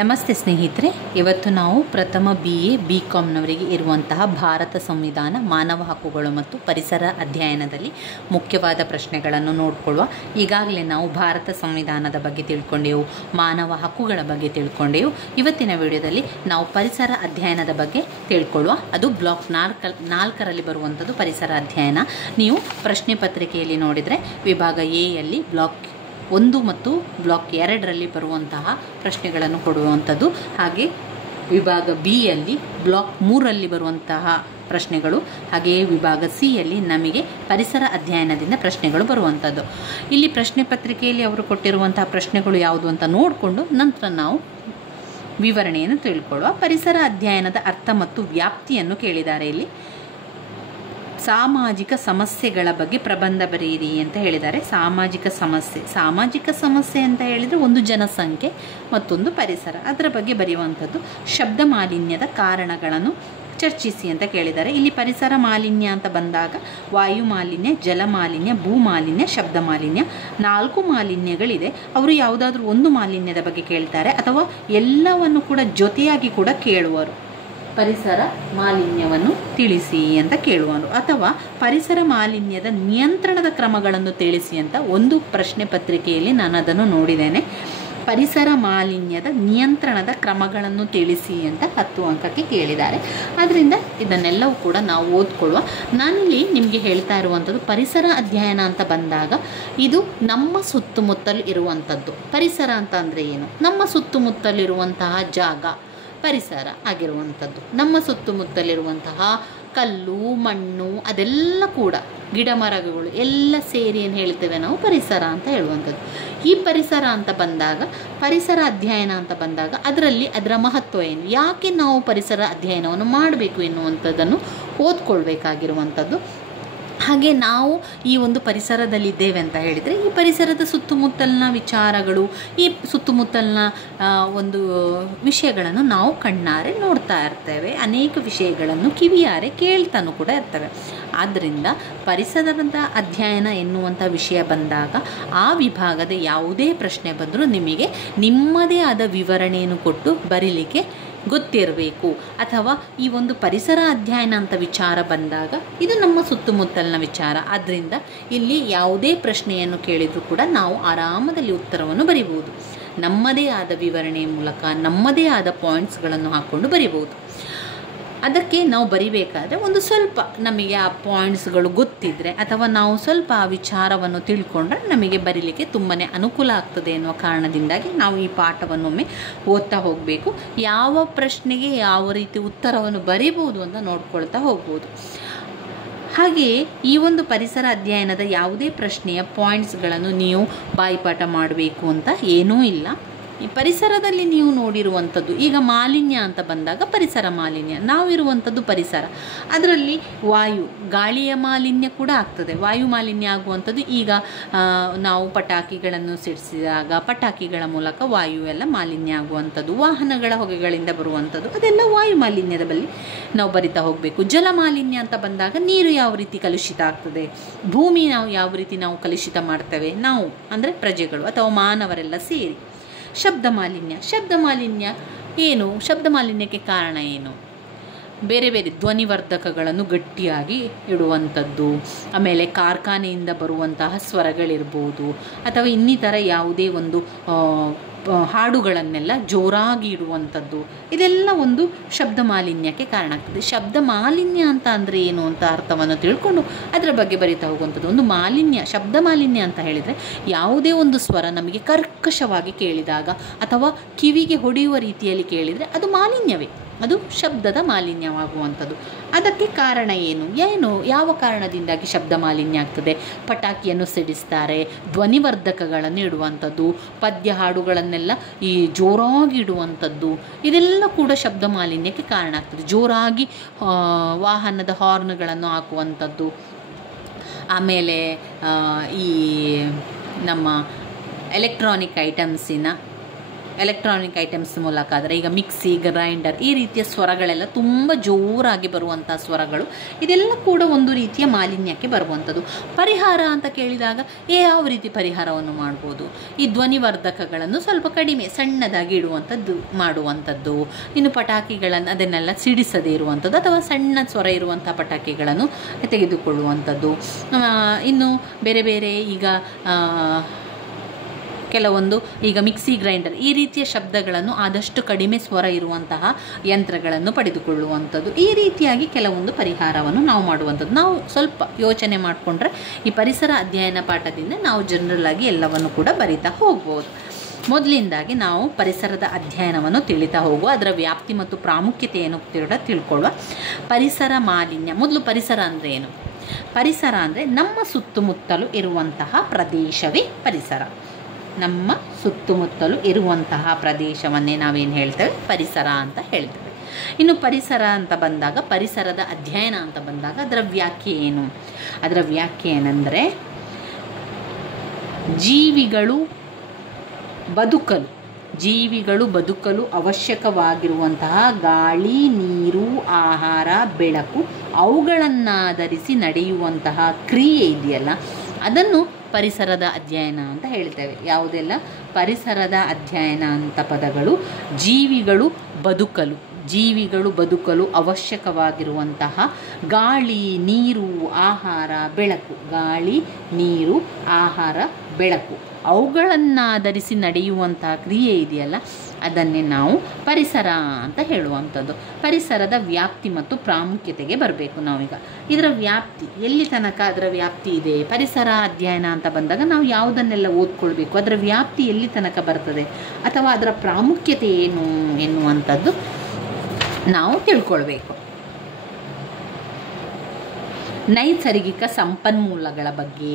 ನಮಸ್ತೆ ಸ್ನೇಹಿತರೆ, ಇವತ್ತು ನಾವು ಪ್ರಥಮ BA BComನವರಿಗೆ ಇರುವಂತಹ ಭಾರತ ಸಂವಿಧಾನ, ಮಾನವ ಹಕ್ಕುಗಳು ಮತ್ತು ಪರಿಸರ ಅಧ್ಯಯನದಲ್ಲಿ ಮುಖ್ಯವಾದ ಪ್ರಶ್ನೆಗಳನ್ನು ನೋಡಿಕೊಳ್ಳುವ. ಈಗಾಗಲೇ ನಾವು ಭಾರತ ಸಂವಿಧಾನದ ಬಗ್ಗೆ ತಿಳ್ಕೊಂಡೆವು, ಮಾನವ ಹಕ್ಕುಗಳ ಬಗ್ಗೆ ತಿಳ್ಕೊಂಡೆವು. ಇವತ್ತಿನ ವಿಡಿಯೋದಲ್ಲಿ ನಾವು ಪರಿಸರ ಅಧ್ಯಯನದ ಬಗ್ಗೆ ತಿಳ್ಕೊಳ್ಳುವ. ಅದು ಬ್ಲಾಕ್ 4ರಲ್ಲಿ ಬರುವಂಥದ್ದು ಪರಿಸರ ಅಧ್ಯಯನ. ನೀವು ಪ್ರಶ್ನೆ ಪತ್ರಿಕೆಯಲ್ಲಿ ನೋಡಿದರೆ ವಿಭಾಗ ಎಯಲ್ಲಿ ಬ್ಲಾಕ್ 1 ಮತ್ತು ಬ್ಲಾಕ್ 2ರಲ್ಲಿ ಬರುವಂತಹ ಪ್ರಶ್ನೆಗಳನ್ನು ಕೊಡುವಂಥದ್ದು, ಹಾಗೆ ವಿಭಾಗ ಬಿಯಲ್ಲಿ ಬ್ಲಾಕ್ 3ರಲ್ಲಿ ಬರುವಂತಹ ಪ್ರಶ್ನೆಗಳು, ಹಾಗೆಯೇ ವಿಭಾಗ ಸಿಯಲ್ಲಿ ನಮಗೆ ಪರಿಸರ ಅಧ್ಯಯನದಿಂದ ಪ್ರಶ್ನೆಗಳು ಬರುವಂಥದ್ದು. ಇಲ್ಲಿ ಪ್ರಶ್ನೆ ಪತ್ರಿಕೆಯಲ್ಲಿ ಅವರು ಕೊಟ್ಟಿರುವಂತಹ ಪ್ರಶ್ನೆಗಳು ಯಾವುದು ಅಂತ ನೋಡಿಕೊಂಡು ನಂತರ ನಾವು ವಿವರಣೆಯನ್ನು ತಿಳ್ಕೊಳ್ಳುವ. ಪರಿಸರ ಅಧ್ಯಯನದ ಅರ್ಥ ಮತ್ತು ವ್ಯಾಪ್ತಿಯನ್ನು ಕೇಳಿದ್ದಾರೆ. ಇಲ್ಲಿ ಸಾಮಾಜಿಕ ಸಮಸ್ಯೆಗಳ ಬಗ್ಗೆ ಪ್ರಬಂಧ ಬರೆಯಿರಿ ಅಂತ ಹೇಳಿದ್ದಾರೆ. ಸಾಮಾಜಿಕ ಸಮಸ್ಯೆ ಅಂತ ಹೇಳಿದರೆ ಒಂದು ಜನಸಂಖ್ಯೆ, ಮತ್ತೊಂದು ಪರಿಸರ, ಅದರ ಬಗ್ಗೆ ಬರೆಯುವಂಥದ್ದು. ಶಬ್ದ ಮಾಲಿನ್ಯದ ಕಾರಣಗಳನ್ನು ಚರ್ಚಿಸಿ ಅಂತ ಕೇಳಿದ್ದಾರೆ. ಇಲ್ಲಿ ಪರಿಸರ ಮಾಲಿನ್ಯ ಅಂತ ಬಂದಾಗ ವಾಯು ಮಾಲಿನ್ಯ, ಜಲ ಮಾಲಿನ್ಯ, ಭೂ ಮಾಲಿನ್ಯ, ಶಬ್ದ ಮಾಲಿನ್ಯ, 4 ಮಾಲಿನ್ಯಗಳಿದೆ. ಅವರು ಯಾವುದಾದ್ರೂ ಒಂದು ಮಾಲಿನ್ಯದ ಬಗ್ಗೆ ಕೇಳ್ತಾರೆ ಅಥವಾ ಎಲ್ಲವನ್ನು ಕೂಡ ಜೊತೆಯಾಗಿ ಕೂಡ ಕೇಳುವರು. ಪರಿಸರ ಮಾಲಿನ್ಯವನ್ನು ತಿಳಿಸಿ ಅಂತ ಕೇಳುವರು, ಅಥವಾ ಪರಿಸರ ಮಾಲಿನ್ಯದ ನಿಯಂತ್ರಣದ ಕ್ರಮಗಳನ್ನು ತಿಳಿಸಿ ಅಂತ ಒಂದು ಪ್ರಶ್ನೆ ಪತ್ರಿಕೆಯಲ್ಲಿ ನಾನು ಅದನ್ನು ನೋಡಿದ್ದೇನೆ. ಪರಿಸರ ಮಾಲಿನ್ಯದ ನಿಯಂತ್ರಣದ ಕ್ರಮಗಳನ್ನು ತಿಳಿಸಿ ಅಂತ 10 ಅಂಕಕ್ಕೆ ಕೇಳಿದ್ದಾರೆ. ಆದ್ದರಿಂದ ಇದನ್ನೆಲ್ಲವೂ ಕೂಡ ನಾವು ಓದ್ಕೊಳ್ಳುವ. ನಾನಿಲ್ಲಿ ನಿಮಗೆ ಹೇಳ್ತಾ ಇರುವಂಥದ್ದು ಪರಿಸರ ಅಧ್ಯಯನ ಅಂತ ಬಂದಾಗ ಇದು ನಮ್ಮ ಸುತ್ತಮುತ್ತಲು ಇರುವಂಥದ್ದು. ಪರಿಸರ ಅಂತ ಅಂದರೆ ಏನು? ನಮ್ಮ ಸುತ್ತಮುತ್ತಲಿರುವಂತಹ ಜಾಗ ಪರಿಸರ ಆಗಿರುವಂಥದ್ದು. ನಮ್ಮ ಸುತ್ತಮುತ್ತಲಿರುವಂತಹ ಕಲ್ಲು, ಮಣ್ಣು, ಅದೆಲ್ಲ ಕೂಡ ಗಿಡ ಮರಗಳು ಎಲ್ಲ ಸೇರಿ ಏನು ಹೇಳ್ತೇವೆ ನಾವು ಪರಿಸರ ಅಂತ ಹೇಳುವಂಥದ್ದು. ಈ ಪರಿಸರ ಅಂತ ಬಂದಾಗ, ಪರಿಸರ ಅಧ್ಯಯನ ಅಂತ ಬಂದಾಗ ಅದರ ಮಹತ್ವ ಏನು, ಯಾಕೆ ನಾವು ಪರಿಸರ ಅಧ್ಯಯನವನ್ನು ಮಾಡಬೇಕು ಎನ್ನುವಂಥದ್ದನ್ನು ಓದ್ಕೊಳ್ಬೇಕಾಗಿರುವಂಥದ್ದು. ಹಾಗೆ ನಾವು ಈ ಒಂದು ಪರಿಸರದಲ್ಲಿದ್ದೇವೆ ಅಂತ ಹೇಳಿದರೆ ಈ ಪರಿಸರದ ಸುತ್ತಮುತ್ತಲಿನ ವಿಚಾರಗಳು, ಈ ಸುತ್ತಮುತ್ತಲಿನ ಒಂದು ವಿಷಯಗಳನ್ನು ನಾವು ಕಣ್ಣಾರೆ ನೋಡ್ತಾ ಇರ್ತೇವೆ. ಅನೇಕ ವಿಷಯಗಳನ್ನು ಕಿವಿಯಾರೆ ಕೇಳ್ತಾನೂ ಕೂಡ ಇರ್ತವೆ. ಆದ್ದರಿಂದ ಪರಿಸರದ ಅಧ್ಯಯನ ಎನ್ನುವಂಥ ವಿಷಯ ಬಂದಾಗ ಆ ವಿಭಾಗದ ಯಾವುದೇ ಪ್ರಶ್ನೆ ಬಂದರೂ ನಿಮಗೆ ನಿಮ್ಮದೇ ಆದ ವಿವರಣೆಯನ್ನು ಕೊಟ್ಟು ಬರೀಲಿಕ್ಕೆ ಗೊತ್ತಿರಬೇಕು. ಅಥವಾ ಈ ಒಂದು ಪರಿಸರ ಅಧ್ಯಯನ ಅಂತ ವಿಚಾರ ಬಂದಾಗ ಇದು ನಮ್ಮ ಸುತ್ತಮುತ್ತಲಿನ ವಿಚಾರ. ಆದ್ದರಿಂದ ಇಲ್ಲಿ ಯಾವುದೇ ಪ್ರಶ್ನೆಯನ್ನು ಕೇಳಿದರೂ ಕೂಡ ನಾವು ಆರಾಮದಲ್ಲಿ ಉತ್ತರವನ್ನು ಬರಿಬೋದು. ನಮ್ಮದೇ ಆದ ವಿವರಣೆಯ ಮೂಲಕ ನಮ್ಮದೇ ಆದ ಪಾಯಿಂಟ್ಸ್ಗಳನ್ನು ಹಾಕ್ಕೊಂಡು ಬರಿಬೋದು. ಅದಕ್ಕೆ ನಾವು ಬರಿಬೇಕಾದ್ರೆ ಒಂದು ಸ್ವಲ್ಪ ನಮಗೆ ಆ ಪಾಯಿಂಟ್ಸ್ಗಳು ಗೊತ್ತಿದ್ದರೆ ಅಥವಾ ನಾವು ಸ್ವಲ್ಪ ಆ ವಿಚಾರವನ್ನು ತಿಳ್ಕೊಂಡ್ರೆ ನಮಗೆ ಬರೀಲಿಕ್ಕೆ ತುಂಬಾ ಅನುಕೂಲ ಆಗ್ತದೆ ಎನ್ನುವ ಕಾರಣದಿಂದಾಗಿ ನಾವು ಈ ಪಾಠವನ್ನೊಮ್ಮೆ ಓದ್ತಾ ಹೋಗಬೇಕು. ಯಾವ ಪ್ರಶ್ನೆಗೆ ಯಾವ ರೀತಿ ಉತ್ತರವನ್ನು ಬರೀಬೋದು ಅಂತ ನೋಡ್ಕೊಳ್ತಾ ಹೋಗ್ಬೋದು. ಹಾಗೆಯೇ ಈ ಒಂದು ಪರಿಸರ ಅಧ್ಯಯನದ ಯಾವುದೇ ಪ್ರಶ್ನೆಯ ಪಾಯಿಂಟ್ಸ್ಗಳನ್ನು ನೀವು ಬಾಯಿಪಾಠ ಮಾಡಬೇಕು ಅಂತ ಏನೂ ಇಲ್ಲ. ಈ ಪರಿಸರದಲ್ಲಿ ನೀವು ನೋಡಿರುವಂಥದ್ದು, ಈಗ ಮಾಲಿನ್ಯ ಅಂತ ಬಂದಾಗ ಪರಿಸರ ಮಾಲಿನ್ಯ, ನಾವಿರುವಂಥದ್ದು ಪರಿಸರ, ಅದರಲ್ಲಿ ವಾಯು, ಗಾಳಿಯ ಮಾಲಿನ್ಯ ಕೂಡ ಆಗ್ತದೆ. ವಾಯು ಮಾಲಿನ್ಯ ಆಗುವಂಥದ್ದು ಈಗ ನಾವು ಪಟಾಕಿಗಳನ್ನು ಸಿಡಿಸಿದಾಗ ಪಟಾಕಿಗಳ ಮೂಲಕ ವಾಯು ಎಲ್ಲ ಮಾಲಿನ್ಯ ಆಗುವಂಥದ್ದು, ವಾಹನಗಳ ಹೊಗೆಗಳಿಂದ ಬರುವಂಥದ್ದು, ಅದೆಲ್ಲ ವಾಯು ಮಾಲಿನ್ಯದ ಬಳಿ ನಾವು ಬರಿತಾ ಹೋಗಬೇಕು. ಜಲ ಮಾಲಿನ್ಯ ಅಂತ ಬಂದಾಗ ನೀರು ಯಾವ ರೀತಿ ಕಲುಷಿತ ಆಗ್ತದೆ, ಭೂಮಿ ಯಾವ ರೀತಿ ನಾವು ಕಲುಷಿತ ಮಾಡ್ತೇವೆ ನಾವು ಅಂದರೆ ಪ್ರಜೆಗಳು ಅಥವಾ ಮಾನವರೆಲ್ಲ ಸೇರಿ. ಶಬ್ದ ಮಾಲಿನ್ಯ ಏನು? ಶಬ್ದ ಮಾಲಿನ್ಯಕ್ಕೆ ಕಾರಣ ಏನು? ಬೇರೆ ಬೇರೆ ಧ್ವನಿವರ್ಧಕಗಳನ್ನು ಗಟ್ಟಿಯಾಗಿ ಇಡುವಂಥದ್ದು, ಆಮೇಲೆ ಕಾರ್ಖಾನೆಯಿಂದ ಬರುವಂತಹ ಸ್ವರಗಳಿರ್ಬೋದು, ಅಥವಾ ಇನ್ನಿತರ ಯಾವುದೇ ಒಂದು ಹಾಡುಗಳನ್ನೆಲ್ಲ ಜೋರಾಗಿ ಇಡುವಂಥದ್ದು, ಇದೆಲ್ಲ ಒಂದು ಶಬ್ದ ಮಾಲಿನ್ಯಕ್ಕೆ ಕಾರಣ ಆಗ್ತದೆ. ಶಬ್ದ ಮಾಲಿನ್ಯ ಅಂತ ಅಂದರೆ ಏನು ಅಂತ ಅರ್ಥವನ್ನು ತಿಳ್ಕೊಂಡು ಅದರ ಬಗ್ಗೆ ಬರಿತಾ ಹೋಗುವಂಥದ್ದು. ಒಂದು ಮಾಲಿನ್ಯ, ಶಬ್ದ ಮಾಲಿನ್ಯ ಅಂತ ಹೇಳಿದರೆ ಯಾವುದೇ ಒಂದು ಸ್ವರ ನಮಗೆ ಕರ್ಕಶವಾಗಿ ಕೇಳಿದಾಗ ಅಥವಾ ಕಿವಿಗೆ ಹೊಡೆಯುವ ರೀತಿಯಲ್ಲಿ ಕೇಳಿದರೆ ಅದು ಮಾಲಿನ್ಯವೇ, ಅದು ಶಬ್ದದ ಮಾಲಿನ್ಯವಾಗುವಂಥದ್ದು. ಅದಕ್ಕೆ ಕಾರಣ ಏನು? ಯಾವ ಕಾರಣದಿಂದಾಗಿ ಶಬ್ದ ಮಾಲಿನ್ಯ ಆಗ್ತದೆ? ಪಟಾಕಿಯನ್ನು ಸಿಡಿಸ್ತಾರೆ, ಧ್ವನಿವರ್ಧಕಗಳನ್ನು ಇಡುವಂಥದ್ದು, ಪದ್ಯ ಹಾಡುಗಳನ್ನೆಲ್ಲ ಈ ಜೋರಾಗಿ ಇಡುವಂಥದ್ದು, ಇದೆಲ್ಲ ಕೂಡ ಶಬ್ದ ಮಾಲಿನ್ಯಕ್ಕೆ ಕಾರಣ ಆಗ್ತದೆ. ಜೋರಾಗಿ ವಾಹನದ ಹಾರ್ನ್ಗಳನ್ನು ಹಾಕುವಂಥದ್ದು, ಆಮೇಲೆ ಈ ನಮ್ಮ ಎಲೆಕ್ಟ್ರಾನಿಕ್ ಐಟಮ್ಸಿನ ಎಲೆಕ್ಟ್ರಾನಿಕ್ ಐಟಮ್ಸ್ ಮೂಲಕ ಆದರೆ ಈಗ ಮಿಕ್ಸಿ, ಗ್ರೈಂಡರ್ ಈ ರೀತಿಯ ಸ್ವರಗಳೆಲ್ಲ ತುಂಬ ಜೋರಾಗಿ ಬರುವಂಥ ಸ್ವರಗಳು, ಇದೆಲ್ಲ ಕೂಡ ಒಂದು ರೀತಿಯ ಮಾಲಿನ್ಯಕ್ಕೆ ಬರುವಂಥದ್ದು. ಪರಿಹಾರ ಅಂತ ಕೇಳಿದಾಗ ಯಾವ ರೀತಿ ಪರಿಹಾರವನ್ನು ಮಾಡ್ಬೋದು? ಈ ಧ್ವನಿವರ್ಧಕಗಳನ್ನು ಸ್ವಲ್ಪ ಕಡಿಮೆ ಸಣ್ಣದಾಗಿ ಇಡುವಂಥದ್ದು ಮಾಡುವಂಥದ್ದು, ಇನ್ನು ಪಟಾಕಿಗಳನ್ನು ಅದನ್ನೆಲ್ಲ ಸಿಡಿಸದೇ ಇರುವಂಥದ್ದು ಅಥವಾ ಸಣ್ಣ ಸ್ವರ ಇರುವಂಥ ಪಟಾಕಿಗಳನ್ನು ತೆಗೆದುಕೊಳ್ಳುವಂಥದ್ದು. ಇನ್ನು ಬೇರೆ ಬೇರೆ ಈಗ ಕೆಲವೊಂದು ಈಗ ಮಿಕ್ಸಿ, ಗ್ರೈಂಡರ್ ಈ ರೀತಿಯ ಶಬ್ದಗಳನ್ನು ಆದಷ್ಟು ಕಡಿಮೆ ಸ್ವರ ಇರುವಂತಹ ಯಂತ್ರಗಳನ್ನು ಪಡೆದುಕೊಳ್ಳುವಂಥದ್ದು. ಈ ರೀತಿಯಾಗಿ ಕೆಲವೊಂದು ಪರಿಹಾರವನ್ನು ನಾವು ಮಾಡುವಂಥದ್ದು. ನಾವು ಸ್ವಲ್ಪ ಯೋಚನೆ ಮಾಡಿಕೊಂಡ್ರೆ ಈ ಪರಿಸರ ಅಧ್ಯಯನ ಪಾಠದಿಂದ ನಾವು ಜನರಲ್ ಆಗಿ ಎಲ್ಲವನ್ನು ಕೂಡ ಬರಿತಾ ಹೋಗ್ಬೋದು. ಮೊದಲಿಂದಾಗಿ ನಾವು ಪರಿಸರದ ಅಧ್ಯಯನವನ್ನು ತಿಳಿತಾ ಹೋಗುವ, ಅದರ ವ್ಯಾಪ್ತಿ ಮತ್ತು ಪ್ರಾಮುಖ್ಯತೆಯನ್ನು ತಿಳ್ಕೊಳ್ಳುವ. ಪರಿಸರ ಮಾಲಿನ್ಯ. ಮೊದಲು ಪರಿಸರ ಅಂದರೆ ಏನು? ಪರಿಸರ ಅಂದರೆ ನಮ್ಮ ಸುತ್ತಮುತ್ತಲು ಇರುವಂತಹ ಪ್ರದೇಶವೇ ಪರಿಸರ. ನಮ್ಮ ಸುತ್ತಮುತ್ತಲು ಇರುವಂತಹ ಪ್ರದೇಶವನ್ನೇ ನಾವೇನು ಹೇಳ್ತೇವೆ? ಪರಿಸರ ಅಂತ ಹೇಳ್ತೇವೆ. ಇನ್ನು ಪರಿಸರ ಅಂತ ಬಂದಾಗ, ಪರಿಸರದ ಅಧ್ಯಯನ ಅಂತ ಬಂದಾಗ ಅದರ ವ್ಯಾಖ್ಯೆ ಏನು? ಅದರ ವ್ಯಾಖ್ಯೆ ಏನೆಂದರೆ, ಜೀವಿಗಳು ಬದುಕಲು ಅವಶ್ಯಕವಾಗಿರುವಂತಹ ಗಾಳಿ, ನೀರು, ಆಹಾರ, ಬೆಳಕು ಅವುಗಳನ್ನಾಧರಿಸಿ ನಡೆಯುವಂತಹ ಕ್ರಿಯೆ ಇದೆಯಲ್ಲ, ಅದನ್ನು ಪರಿಸರದ ಅಧ್ಯಯನ ಅಂತ ಹೇಳ್ತೇವೆ. ಯಾವುದೆಲ್ಲ ಪರಿಸರದ ಅಧ್ಯಯನ ಅಂತ ಪದಗಳು? ಜೀವಿಗಳು ಬದುಕಲು ಅವಶ್ಯಕವಾಗಿರುವಂತಹ ಗಾಳಿ, ನೀರು, ಆಹಾರ, ಬೆಳಕು. ಗಾಳಿ, ನೀರು, ಆಹಾರ, ಬೆಳಕು ಅವುಗಳನ್ನಾಧರಿಸಿ ನಡೆಯುವಂತಹ ಕ್ರಿಯೆ ಇದೆಯಲ್ಲ, ಅದನ್ನೇ ನಾವು ಪರಿಸರ ಅಂತ ಹೇಳುವಂಥದ್ದು. ಪರಿಸರದ ವ್ಯಾಪ್ತಿ ಮತ್ತು ಪ್ರಾಮುಖ್ಯತೆಗೆ ಬರಬೇಕು ನಾವೀಗ. ಇದರ ವ್ಯಾಪ್ತಿ ಎಲ್ಲಿ ತನಕ ಅದರ ವ್ಯಾಪ್ತಿ ಇದೆ? ಪರಿಸರ ಅಧ್ಯಯನ ಅಂತ ಬಂದಾಗ ನಾವು ಯಾವುದನ್ನೆಲ್ಲ ಓದ್ಕೊಳ್ಬೇಕು, ಅದರ ವ್ಯಾಪ್ತಿ ಎಲ್ಲಿ ತನಕ ಬರ್ತದೆ, ಅಥವಾ ಅದರ ಪ್ರಾಮುಖ್ಯತೆ ಏನು ಎನ್ನುವಂಥದ್ದು ನಾವು ತಿಳ್ಕೊಳ್ಬೇಕು. ನೈಸರ್ಗಿಕ ಸಂಪನ್ಮೂಲಗಳ ಬಗ್ಗೆ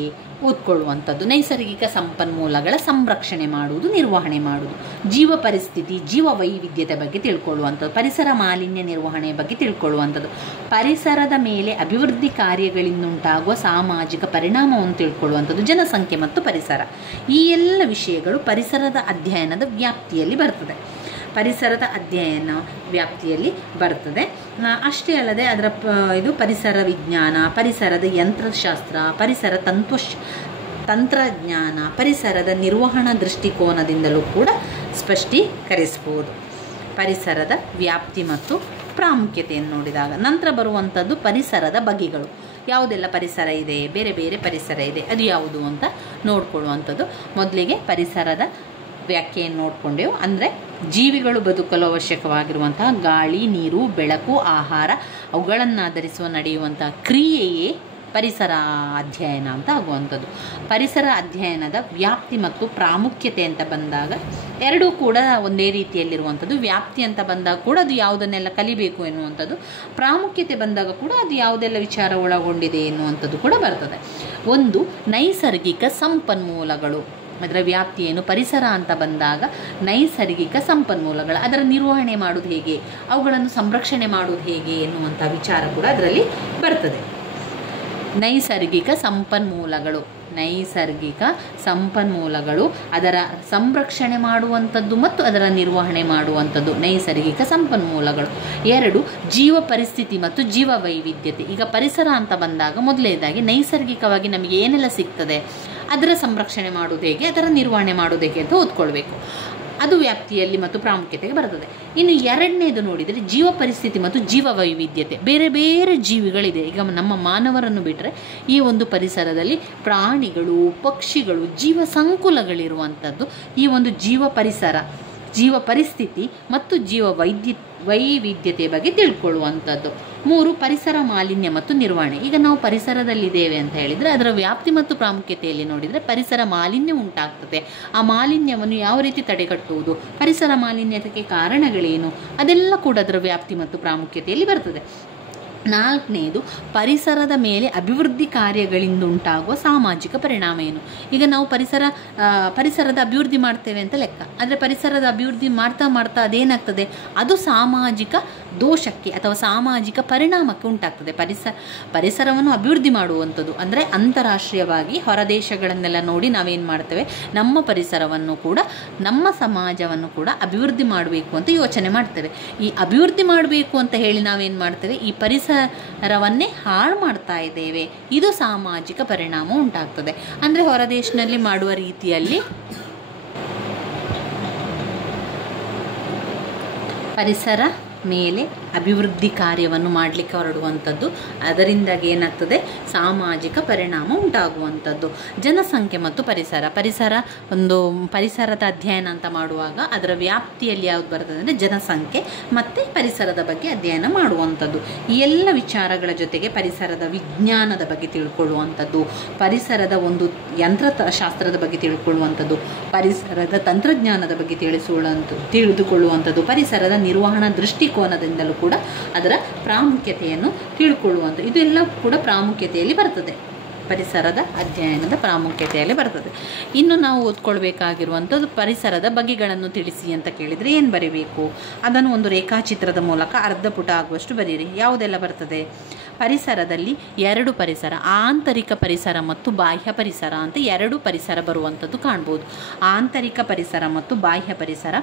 ಓದ್ಕೊಳ್ಳುವಂಥದ್ದು. ನೈಸರ್ಗಿಕ ಸಂಪನ್ಮೂಲಗಳ ಸಂರಕ್ಷಣೆ ಮಾಡುವುದು, ನಿರ್ವಹಣೆ ಮಾಡುವುದು. ಜೀವ ಪರಿಸ್ಥಿತಿ, ಜೀವ ವೈವಿಧ್ಯತೆ ಬಗ್ಗೆ ತಿಳ್ಕೊಳ್ಳುವಂಥದ್ದು. ಪರಿಸರ ಮಾಲಿನ್ಯ ನಿರ್ವಹಣೆ ಬಗ್ಗೆ ತಿಳ್ಕೊಳ್ಳುವಂಥದ್ದು. ಪರಿಸರದ ಮೇಲೆ ಅಭಿವೃದ್ಧಿ ಕಾರ್ಯಗಳಿಂದುಂಟಾಗುವ ಸಾಮಾಜಿಕ ಪರಿಣಾಮವನ್ನು ತಿಳ್ಕೊಳ್ಳುವಂಥದ್ದು. ಜನಸಂಖ್ಯೆ ಮತ್ತು ಪರಿಸರ, ಈ ಎಲ್ಲ ವಿಷಯಗಳು ಪರಿಸರದ ಅಧ್ಯಯನದ ವ್ಯಾಪ್ತಿಯಲ್ಲಿ ಬರ್ತದೆ. ಪರಿಸರದ ಅಧ್ಯಯನ ವ್ಯಾಪ್ತಿಯಲ್ಲಿ ಬರ್ತದೆ. ಅಷ್ಟೇ ಅಲ್ಲದೆ ಅದರ ಇದು ಪರಿಸರ ವಿಜ್ಞಾನ, ಪರಿಸರದ ಯಂತ್ರಶಾಸ್ತ್ರ, ಪರಿಸರ ತಂತ್ರಜ್ಞಾನ, ಪರಿಸರದ ನಿರ್ವಹಣಾ ದೃಷ್ಟಿಕೋನದಿಂದಲೂ ಕೂಡ ಸ್ಪಷ್ಟೀಕರಿಸ್ಬೋದು. ಪರಿಸರದ ವ್ಯಾಪ್ತಿ ಮತ್ತು ಪ್ರಾಮುಖ್ಯತೆಯನ್ನು ನೋಡಿದಾಗ ನಂತರ ಬರುವಂಥದ್ದು ಪರಿಸರದ ಬಗೆಗಳು. ಯಾವುದೆಲ್ಲ ಪರಿಸರ ಇದೆ, ಬೇರೆ ಬೇರೆ ಪರಿಸರ ಇದೆ, ಅದು ಯಾವುದು ಅಂತ ನೋಡ್ಕೊಳ್ಳುವಂಥದ್ದು. ಮೊದಲಿಗೆ ಪರಿಸರದ ವ್ಯಾಖ್ಯೆಯನ್ನು ನೋಡಿಕೊಂಡೆವು. ಅಂದರೆ ಜೀವಿಗಳು ಬದುಕಲು ಅವಶ್ಯಕವಾಗಿರುವಂತಹ ಗಾಳಿ, ನೀರು, ಬೆಳಕು, ಆಹಾರ ಅವುಗಳನ್ನಾಧರಿಸುವ ನಡೆಯುವಂತಹ ಕ್ರಿಯೆಯೇ ಪರಿಸರ ಅಧ್ಯಯನ ಅಂತ ಆಗುವಂಥದ್ದು. ಪರಿಸರ ಅಧ್ಯಯನದ ವ್ಯಾಪ್ತಿ ಮತ್ತು ಪ್ರಾಮುಖ್ಯತೆ ಅಂತ ಬಂದಾಗ ಎರಡೂ ಕೂಡ ಒಂದೇ ರೀತಿಯಲ್ಲಿರುವಂಥದ್ದು. ವ್ಯಾಪ್ತಿ ಅಂತ ಬಂದಾಗ ಕೂಡ ಅದು ಯಾವುದನ್ನೆಲ್ಲ ಕಲಿಬೇಕು ಎನ್ನುವಂಥದ್ದು, ಪ್ರಾಮುಖ್ಯತೆ ಬಂದಾಗ ಕೂಡ ಅದು ಯಾವುದೆಲ್ಲ ವಿಚಾರ ಒಳಗೊಂಡಿದೆ ಎನ್ನುವಂಥದ್ದು ಕೂಡ ಬರ್ತದೆ. ಒಂದು, ನೈಸರ್ಗಿಕ ಸಂಪನ್ಮೂಲಗಳು. ಅದರ ವ್ಯಾಪ್ತಿ ಏನು? ಪರಿಸರ ಅಂತ ಬಂದಾಗ ನೈಸರ್ಗಿಕ ಸಂಪನ್ಮೂಲಗಳು, ಅದರ ನಿರ್ವಹಣೆ ಮಾಡೋದು ಹೇಗೆ, ಅವುಗಳನ್ನು ಸಂರಕ್ಷಣೆ ಮಾಡೋದು ಹೇಗೆ ಎನ್ನುವಂಥ ವಿಚಾರ ಕೂಡ ಅದರಲ್ಲಿ ಬರ್ತದೆ. ನೈಸರ್ಗಿಕ ಸಂಪನ್ಮೂಲಗಳು ಅದರ ಸಂರಕ್ಷಣೆ ಮಾಡುವಂಥದ್ದು ಮತ್ತು ಅದರ ನಿರ್ವಹಣೆ ಮಾಡುವಂಥದ್ದು ನೈಸರ್ಗಿಕ ಸಂಪನ್ಮೂಲಗಳು. ಎರಡು, ಜೀವ ಪರಿಸ್ಥಿತಿ ಮತ್ತು ಜೀವ ವೈವಿಧ್ಯತೆ. ಈಗ ಪರಿಸರ ಅಂತ ಬಂದಾಗ ಮೊದಲನೇದಾಗಿ ನೈಸರ್ಗಿಕವಾಗಿ ನಮಗೆ ಏನೆಲ್ಲ ಸಿಗ್ತದೆ, ಅದರ ಸಂರಕ್ಷಣೆ ಮಾಡೋದು ಹೇಗೆ, ಅದರ ನಿರ್ವಹಣೆ ಮಾಡೋದು ಹೇಗೆ ಅಂತ ಓದ್ಕೊಳ್ಬೇಕು. ಅದು ವ್ಯಾಪ್ತಿಯಲ್ಲಿ ಮತ್ತು ಪ್ರಾಮುಖ್ಯತೆಗೆ ಬರ್ತದೆ. ಇನ್ನು ಎರಡನೇದು ನೋಡಿದರೆ ಜೀವ ಪರಿಸ್ಥಿತಿ ಮತ್ತು ಜೀವ ವೈವಿಧ್ಯತೆ. ಬೇರೆ ಬೇರೆ ಜೀವಿಗಳಿದೆ. ಈಗ ನಮ್ಮ ಮಾನವರನ್ನು ಬಿಟ್ಟರೆ ಈ ಒಂದು ಪರಿಸರದಲ್ಲಿ ಪ್ರಾಣಿಗಳು, ಪಕ್ಷಿಗಳು, ಜೀವ ಸಂಕುಲಗಳಿರುವಂಥದ್ದು ಈ ಒಂದು ಜೀವ ಪರಿಸ್ಥಿತಿ ಮತ್ತು ಜೀವ ವೈವಿಧ್ಯತೆ ಬಗ್ಗೆ ತಿಳ್ಕೊಳ್ಳುವಂಥದ್ದು. ಮೂರು, ಪರಿಸರ ಮಾಲಿನ್ಯ ಮತ್ತು ನಿರ್ವಹಣೆ. ಈಗ ನಾವು ಪರಿಸರದಲ್ಲಿದ್ದೇವೆ ಅಂತ ಹೇಳಿದರೆ ಅದರ ವ್ಯಾಪ್ತಿ ಮತ್ತು ಪ್ರಾಮುಖ್ಯತೆಯಲ್ಲಿ ನೋಡಿದರೆ ಪರಿಸರ ಮಾಲಿನ್ಯ ಉಂಟಾಗ್ತದೆ. ಆ ಮಾಲಿನ್ಯವನ್ನು ಯಾವ ರೀತಿ ತಡೆಗಟ್ಟುವುದು, ಪರಿಸರ ಮಾಲಿನ್ಯಕ್ಕೆ ಕಾರಣಗಳೇನು, ಅದೆಲ್ಲ ಕೂಡ ಅದರ ವ್ಯಾಪ್ತಿ ಮತ್ತು ಪ್ರಾಮುಖ್ಯತೆಯಲ್ಲಿ ಬರ್ತದೆ. ನಾಲ್ಕನೇದು, ಪರಿಸರದ ಮೇಲೆ ಅಭಿವೃದ್ಧಿ ಕಾರ್ಯಗಳಿಂದ ಉಂಟಾಗುವ ಸಾಮಾಜಿಕ ಪರಿಣಾಮ ಏನು. ಈಗ ನಾವು ಪರಿಸರದ ಅಭಿವೃದ್ಧಿ ಮಾಡ್ತೇವೆ ಅಂತ ಲೆಕ್ಕ, ಆದರೆ ಪರಿಸರದ ಅಭಿವೃದ್ಧಿ ಮಾಡ್ತಾ ಅದೇನಾಗ್ತದೆ, ಅದು ಸಾಮಾಜಿಕ ದೋಷಕ್ಕೆ ಅಥವಾ ಸಾಮಾಜಿಕ ಪರಿಣಾಮಕ್ಕೆ ಉಂಟಾಗ್ತದೆ. ಪರಿಸರವನ್ನು ಅಭಿವೃದ್ಧಿ ಮಾಡುವಂಥದ್ದು ಅಂದರೆ ಅಂತಾರಾಷ್ಟ್ರೀಯವಾಗಿ ಹೊರ ದೇಶಗಳನ್ನೆಲ್ಲ ನೋಡಿ ನಾವೇನು ಮಾಡ್ತೇವೆ, ನಮ್ಮ ಪರಿಸರವನ್ನು ಕೂಡ ನಮ್ಮ ಸಮಾಜವನ್ನು ಕೂಡ ಅಭಿವೃದ್ಧಿ ಮಾಡಬೇಕು ಅಂತ ಯೋಚನೆ ಮಾಡ್ತೇವೆ. ಈ ಅಭಿವೃದ್ಧಿ ಮಾಡಬೇಕು ಅಂತ ಹೇಳಿ ನಾವೇನು ಮಾಡ್ತೇವೆ, ಈ ಪರಿಸರವನ್ನೇ ಹಾಳು ಮಾಡ್ತಾ ಇದ್ದೇವೆ. ಇದು ಸಾಮಾಜಿಕ ಪರಿಣಾಮ ಉಂಟಾಗ್ತದೆ. ಅಂದರೆ ಹೊರ ದೇಶದಲ್ಲಿ ಮಾಡುವ ರೀತಿಯಲ್ಲಿ ಪರಿಸರ ಮೇಲೆ ಅಭಿವೃದ್ಧಿ ಕಾರ್ಯವನ್ನು ಮಾಡಲಿಕ್ಕೆ ಹೊರಡುವಂಥದ್ದು, ಅದರಿಂದಾಗಿ ಏನಾಗ್ತದೆ, ಸಾಮಾಜಿಕ ಪರಿಣಾಮ ಉಂಟಾಗುವಂಥದ್ದು. ಜನಸಂಖ್ಯೆ ಮತ್ತು ಪರಿಸರ ಒಂದು ಪರಿಸರದ ಅಧ್ಯಯನ ಅಂತ ಮಾಡುವಾಗ ಅದರ ವ್ಯಾಪ್ತಿಯಲ್ಲಿ ಯಾವುದು ಬರ್ತದೆ ಅಂದರೆ ಜನಸಂಖ್ಯೆ ಮತ್ತು ಪರಿಸರದ ಬಗ್ಗೆ ಅಧ್ಯಯನ ಮಾಡುವಂಥದ್ದು. ಈ ಎಲ್ಲ ವಿಚಾರಗಳ ಜೊತೆಗೆ ಪರಿಸರದ ವಿಜ್ಞಾನದ ಬಗ್ಗೆ ತಿಳ್ಕೊಳ್ಳುವಂಥದ್ದು, ಪರಿಸರದ ಒಂದು ಯಂತ್ರಶಾಸ್ತ್ರದ ಬಗ್ಗೆ ತಿಳ್ಕೊಳ್ಳುವಂಥದ್ದು, ಪರಿಸರದ ತಂತ್ರಜ್ಞಾನದ ಬಗ್ಗೆ ತಿಳಿದುಕೊಳ್ಳುವಂಥದ್ದು, ಪರಿಸರದ ನಿರ್ವಹಣಾ ದೃಷ್ಟಿಕೋನದಿಂದಲೂ ಕೂಡ ಅದರ ಪ್ರಾಮುಖ್ಯತೆಯನ್ನು ತಿಳ್ಕೊಳ್ಳುವಂಥ ಇದೆಲ್ಲ ಕೂಡ ಪ್ರಾಮುಖ್ಯತೆಯಲ್ಲಿ ಬರ್ತದೆ, ಪರಿಸರದ ಅಧ್ಯಯನದ ಪ್ರಾಮುಖ್ಯತೆಯಲ್ಲಿ ಬರ್ತದೆ. ಇನ್ನು ನಾವು ಓದ್ಕೊಳ್ಬೇಕಾಗಿರುವಂಥದ್ದು ಪರಿಸರದ ಬಗೆಗಳನ್ನು ತಿಳಿಸಿ ಅಂತ ಕೇಳಿದರೆ ಏನು ಬರೀಬೇಕು, ಅದನ್ನು ಒಂದು ರೇಖಾಚಿತ್ರದ ಮೂಲಕ ಅರ್ಧ ಪುಟ ಆಗುವಷ್ಟು ಬರೀರಿ. ಯಾವುದೆಲ್ಲ ಬರ್ತದೆ, ಪರಿಸರದಲ್ಲಿ ಎರಡು ಪರಿಸರ, ಆಂತರಿಕ ಪರಿಸರ ಮತ್ತು ಬಾಹ್ಯ ಪರಿಸರ ಅಂತ ಎರಡು ಪರಿಸರ ಬರುವಂಥದ್ದು ಕಾಣ್ಬೋದು. ಆಂತರಿಕ ಪರಿಸರ ಮತ್ತು ಬಾಹ್ಯ ಪರಿಸರ,